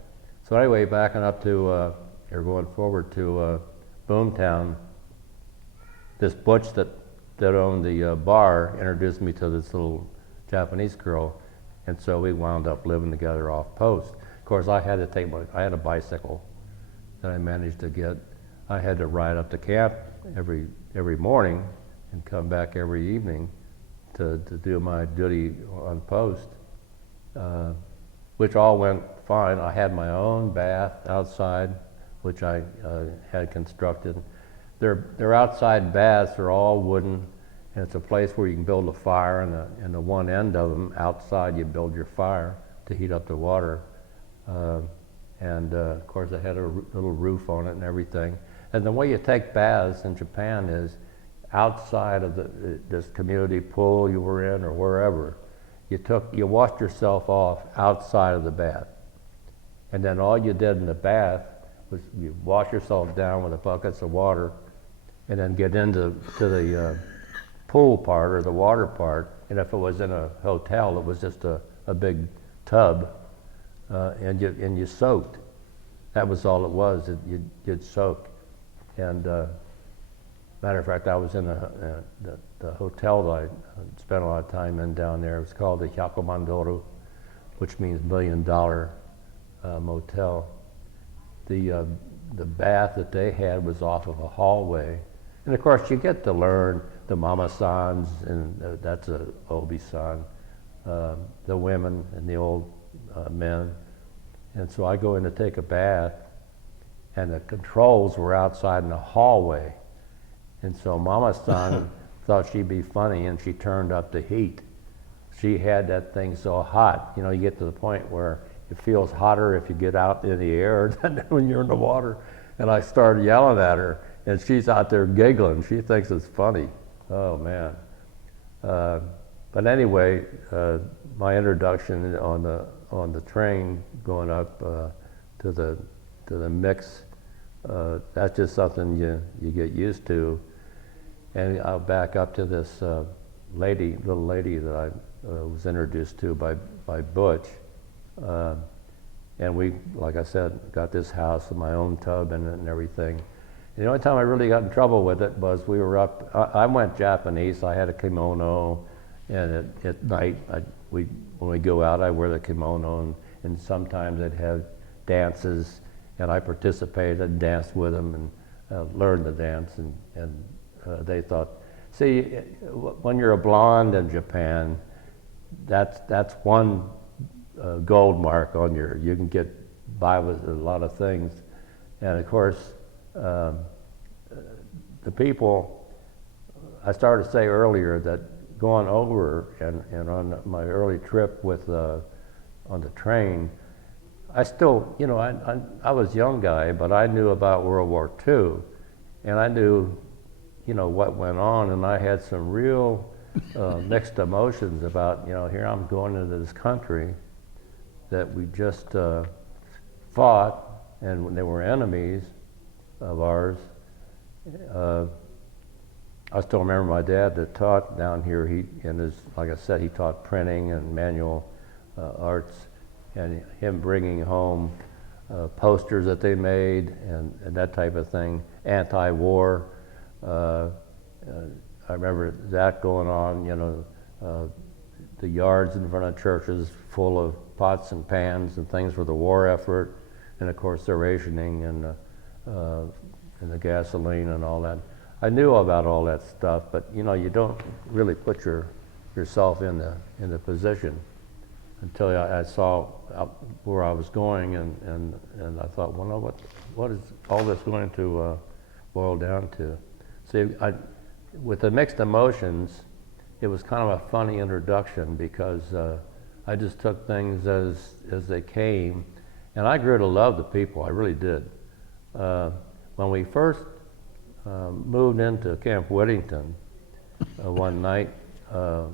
So anyway, backing up to, or going forward to Boomtown, this butch that owned the bar introduced me to this little Japanese girl, and so we wound up living together off post. Of course, I had a bicycle that I managed to get. I had to ride up to camp every morning and come back every evening to do my duty on post, which all went fine. I had my own bath outside, which I had constructed. Their outside baths are all wooden, and it's a place where you can build a fire, and the one end of them, outside you build your fire to heat up the water. Of course it had a little roof on it and everything. And the way you take baths in Japan is outside of this community pool you were in or wherever, you washed yourself off outside of the bath. And then all you did in the bath was you wash yourself down with the buckets of water and then get into the pool part or the water part. And if it was in a hotel, it was just a big tub, and you soaked. That was all it was. You'd soak. And matter of fact, I was in the hotel that I spent a lot of time in down there. It was called the Hyakumandoru, which means $1 million motel. The bath that they had was off of a hallway. And of course, you get to learn the mama-sans, and that's a obi-san, the women and the old men. And so I go in to take a bath, and the controls were outside in the hallway. And so Mama-san thought she'd be funny, and she turned up the heat. She had that thing so hot, you know, you get to the point where it feels hotter if you get out in the air than when you're in the water. And I started yelling at her, and she's out there giggling. She thinks it's funny. Oh, man. But anyway, my introduction on the train going up to the mix that's just something you get used to. And I'll back up to this little lady that I was introduced to by Butch. And we, like I said, got this house with my own tub in it and everything. And the only time I really got in trouble with it was we were up, I went Japanese, I had a kimono, and at night, when we go out, I wear the kimono, and sometimes I'd have dances, and I participated and danced with them and learned the dance, and they thought, see, when you're a blonde in Japan, that's one gold mark on you can get by with a lot of things. And of course, the people, I started to say earlier that going over and on my early trip with on the train, I still, you know, I was a young guy, but I knew about World War II, and I knew, you know, what went on, and I had some real mixed emotions about, you know, here I'm going into this country that we just fought, and they were enemies of ours. I still remember my dad that taught down here. Like I said, he taught printing and manual arts, and him bringing home posters that they made and that type of thing, anti-war. I remember that going on, you know, the yards in front of churches full of pots and pans and things for the war effort, and of course the rationing and the gasoline and all that. I knew about all that stuff, but you know, you don't really put yourself in the position until I saw where I was going, and I thought, well, no, what is all this going to boil down to? See, with the mixed emotions, it was kind of a funny introduction because I just took things as they came, and I grew to love the people. I really did. When we first moved into Camp Whittington one night, a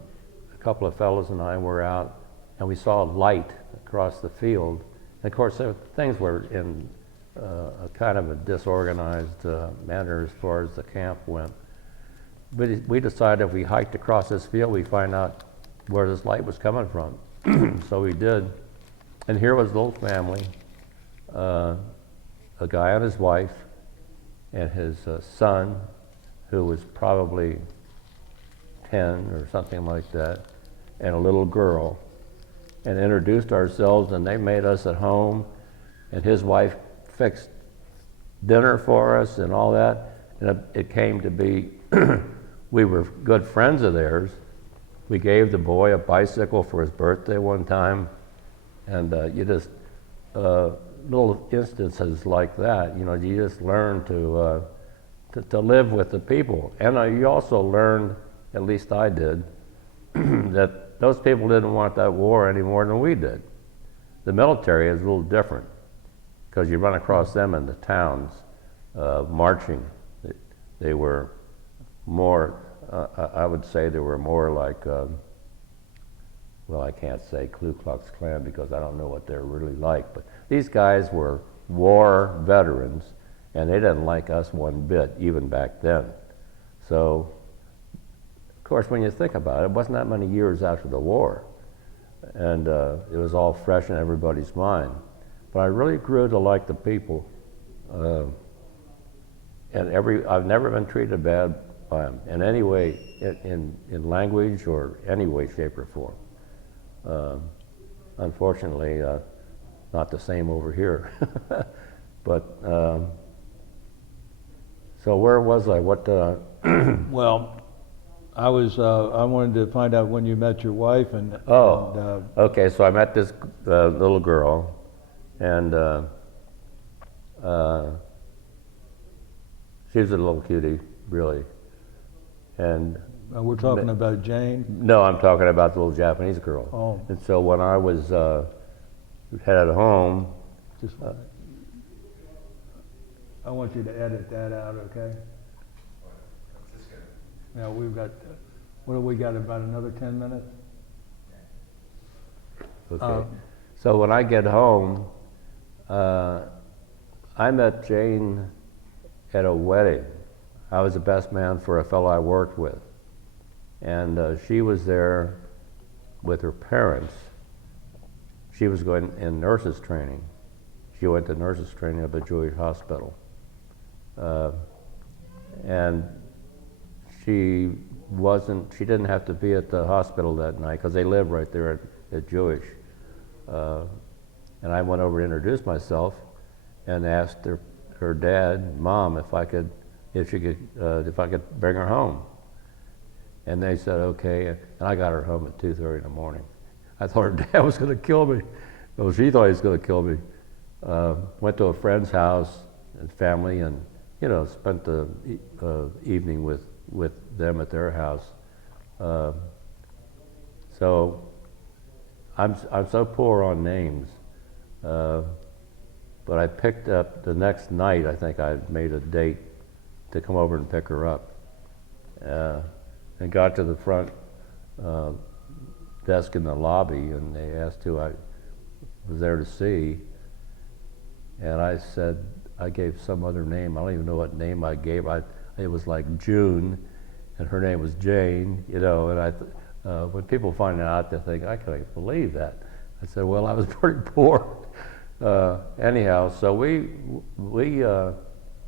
couple of fellows and I were out, and we saw a light across the field. And of course, things were in a kind of a disorganized manner as far as the camp went. But we decided if we hiked across this field, we'd find out where this light was coming from. So we did. And here was a little family, a guy and his wife, and his son, who was probably 10 or something like that, and a little girl, and introduced ourselves, and they made us at home, and his wife fixed dinner for us and all that, and it came to be, we were good friends of theirs. We gave the boy a bicycle for his birthday one time, and you just, little instances like that, you know, you just learn to live with the people. And you also learn, at least I did, that those people didn't want that war any more than we did. The military is a little different because you run across them in the towns marching. They were more, I would say they were more like, well, I can't say Ku Klux Klan because I don't know what they're really like, but these guys were war veterans, and they didn't like us one bit, even back then. So, of course, when you think about it, it wasn't that many years after the war, and it was all fresh in everybody's mind. But I really grew to like the people, and I've never been treated bad by them in any way, in language or any way, shape, or form. Unfortunately, not the same over here. But so where was I? What? Well, I wanted to find out when you met your wife and. Okay. So I met this little girl, and she was a little cutie, really. And we're talking about Jane? No, I'm talking about the little Japanese girl. Oh. And so when I was headed home, I want you to edit that out, okay? Now we've got, what have we got, about another 10 minutes? Okay. So when I get home, I met Jane at a wedding. I was the best man for a fellow I worked with. And she was there with her parents. She was going in nurses training. She went to nurses training at a Jewish hospital. And she didn't have to be at the hospital that night because they live right there at Jewish. And I went over to introduce myself and asked her dad, Mom, if I could bring her home. And they said, okay, and I got her home at 2:30 in the morning. I thought her dad was gonna kill me. Well, she thought he was gonna kill me. Went to a friend's house and family and, spent the evening with them at their house. So I'm so poor on names, but I picked up the next night. I think I made a date to come over and pick her up, and got to the front desk in the lobby, and they asked who I was there to see, and I said I gave some other name. I don't even know what name I gave. It was like June, and her name was Jane. And when people find out, they think, I can't believe that. I said, well, I was pretty poor. Anyhow, so we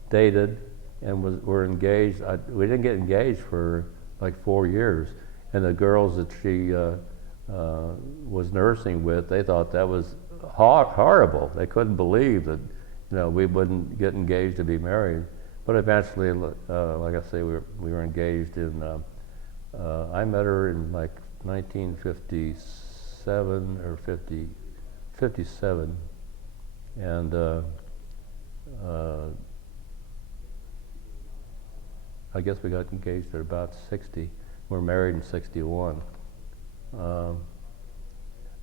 dated and were engaged. We didn't get engaged for like 4 years. And the girls that she was nursing with, they thought that was horrible. They couldn't believe that, we wouldn't get engaged to be married. But eventually, like I say, we were engaged in. I met her in like 1957 or 57, and I guess we got engaged at about 60. We were married in 61.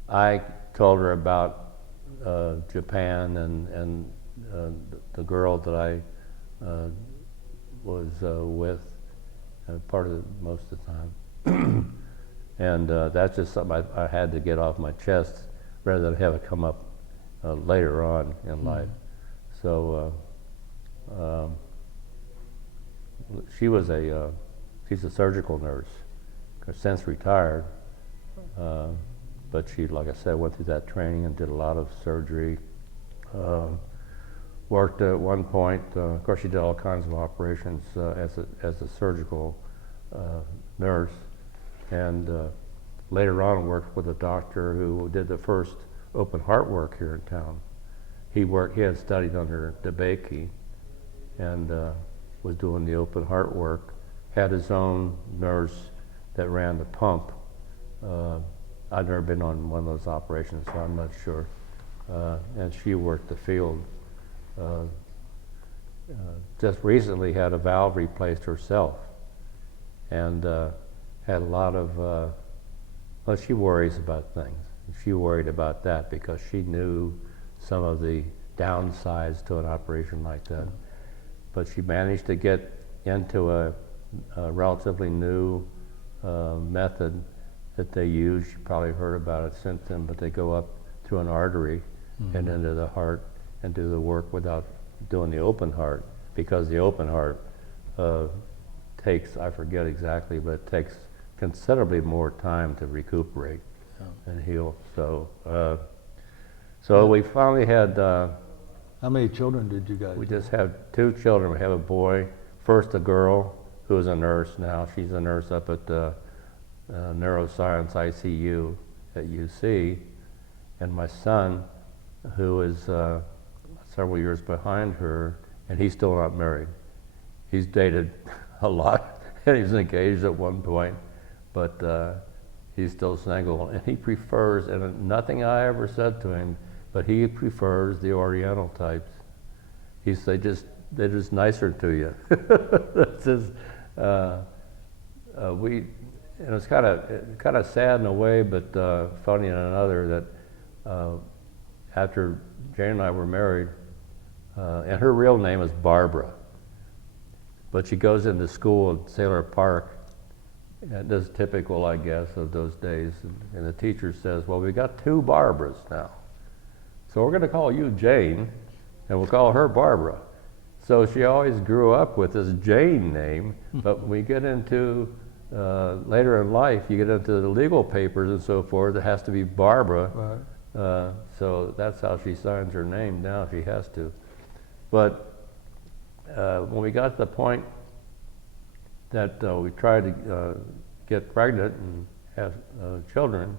I told her about Japan and the girl that I was with part of most of the time. And that's just something I had to get off my chest rather than have it come up later on in life. So she's a surgical nurse, since retired, but she, like I said, went through that training and did a lot of surgery. Worked at one point, of course she did all kinds of operations as a surgical nurse, and later on worked with a doctor who did the first open heart work here in town. He had studied under DeBakey and was doing the open heart work, had his own nurse that ran the pump. I've never been on one of those operations, so I'm not sure. And she worked the field. Just recently had a valve replaced herself, and had a lot of, well, she worries about things. She worried about that because she knew some of the downsides to an operation like that. But she managed to get into a relatively new method that they use. You probably heard about it since then, but they go up through an artery and into the heart and do the work without doing the open heart, because the open heart takes, I forget exactly, but it takes considerably more time to recuperate and heal. So we finally had. How many children did you guys? We just have 2 children. We have a boy, first a girl who is a nurse now. She's a nurse up at neuroscience ICU at UC, and my son, who is several years behind her, and he's still not married. He's dated a lot, and he was engaged at one point, but he's still single, and he prefers, and nothing I ever said to him, but he prefers the Oriental types. They're just nicer to you. That's just, and it's kind of sad in a way, but funny in another, that after Jane and I were married, and her real name is Barbara, but she goes into school at Sailor Park, and that's typical, I guess, of those days, and the teacher says, well, we got 2 Barbaras now, so we're going to call you Jane, and we'll call her Barbara. So she always grew up with this Jane name, but when we get into later in life, you get into the legal papers and so forth, it has to be Barbara. Right. So that's how she signs her name now if she has to. But when we got to the point that we tried to get pregnant and have children,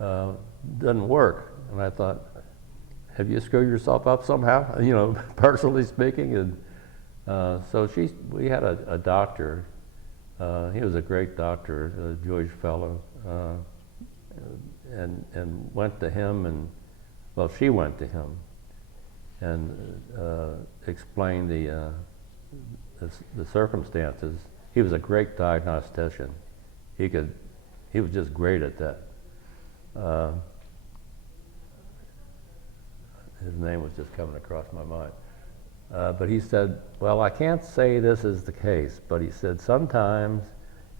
didn't work. And I thought, have you screwed yourself up somehow? You know, personally speaking. And so we had a doctor. He was a great doctor, a Jewish fellow, and went to him, and well, she went to him and explained the circumstances. He was a great diagnostician. He was just great at that. His name was just coming across my mind. But he said, well, I can't say this is the case, but he said sometimes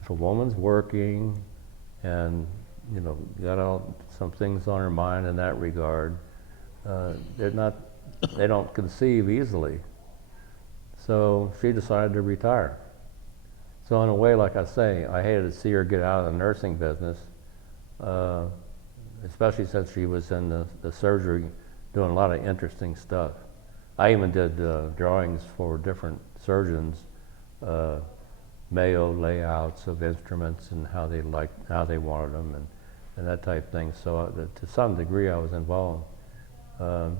if a woman's working and, you know, got some things on her mind in that regard, they don't conceive easily. So she decided to retire. So in a way, like I say, I hated to see her get out of the nursing business, especially since she was in the surgery doing a lot of interesting stuff. I even did drawings for different surgeons, Mayo layouts of instruments and how they wanted them and that type of thing. So to some degree I was involved. And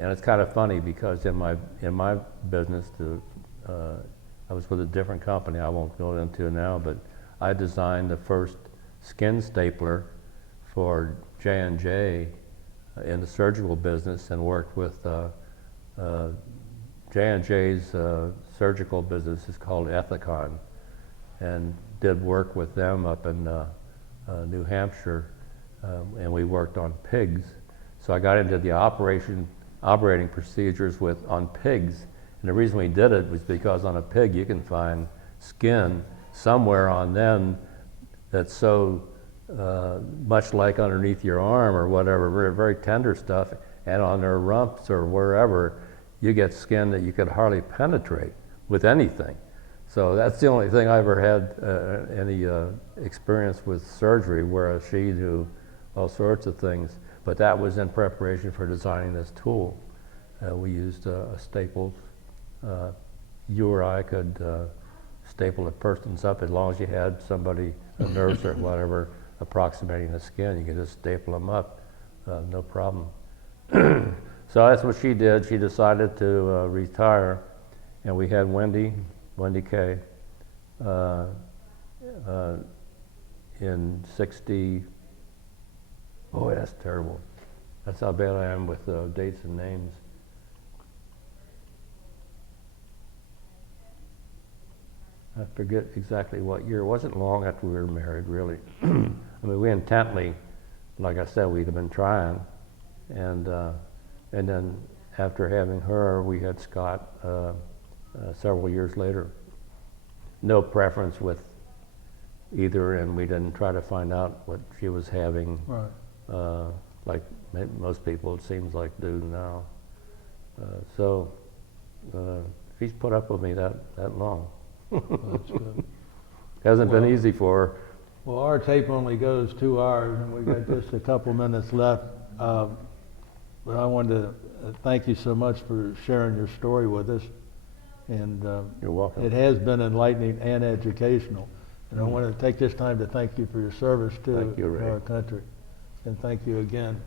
it's kind of funny because in my business, I was with a different company I won't go into now, but I designed the first skin stapler for J&J in the surgical business, and worked with J&J's surgical business is called Ethicon, and did work with them up in New Hampshire, and we worked on pigs. So I got into the operating procedures on pigs, and the reason we did it was because on a pig you can find skin somewhere on them that's so much like underneath your arm or whatever, very, very tender stuff, and on their rumps or wherever, you get skin that you could hardly penetrate with anything. So that's the only thing I ever had any experience with surgery, whereas she knew all sorts of things. But that was in preparation for designing this tool. We used staples. You or I could staple a person's up as long as you had somebody, a nurse or whatever, approximating the skin. You could just staple them up, no problem. So that's what she did. She decided to retire, and we had Wendy Kay, in 60. Boy, that's terrible. That's how bad I am with dates and names. I forget exactly what year. It wasn't long after we were married, really. I mean, we intently, like I said, we'd have been trying, and then after having her, we had Scott several years later. No preference with either, and we didn't try to find out what she was having, right. Like most people, it seems like, do now. So she's put up with me that long. That's good. Hasn't been easy for her. Well, our tape only goes 2 hours, and we got just a couple minutes left. But I wanted to thank you so much for sharing your story with us. And you're welcome. It has been enlightening and educational. And I want to take this time to thank you for your service to Thank you, Ray. our country. And thank you again.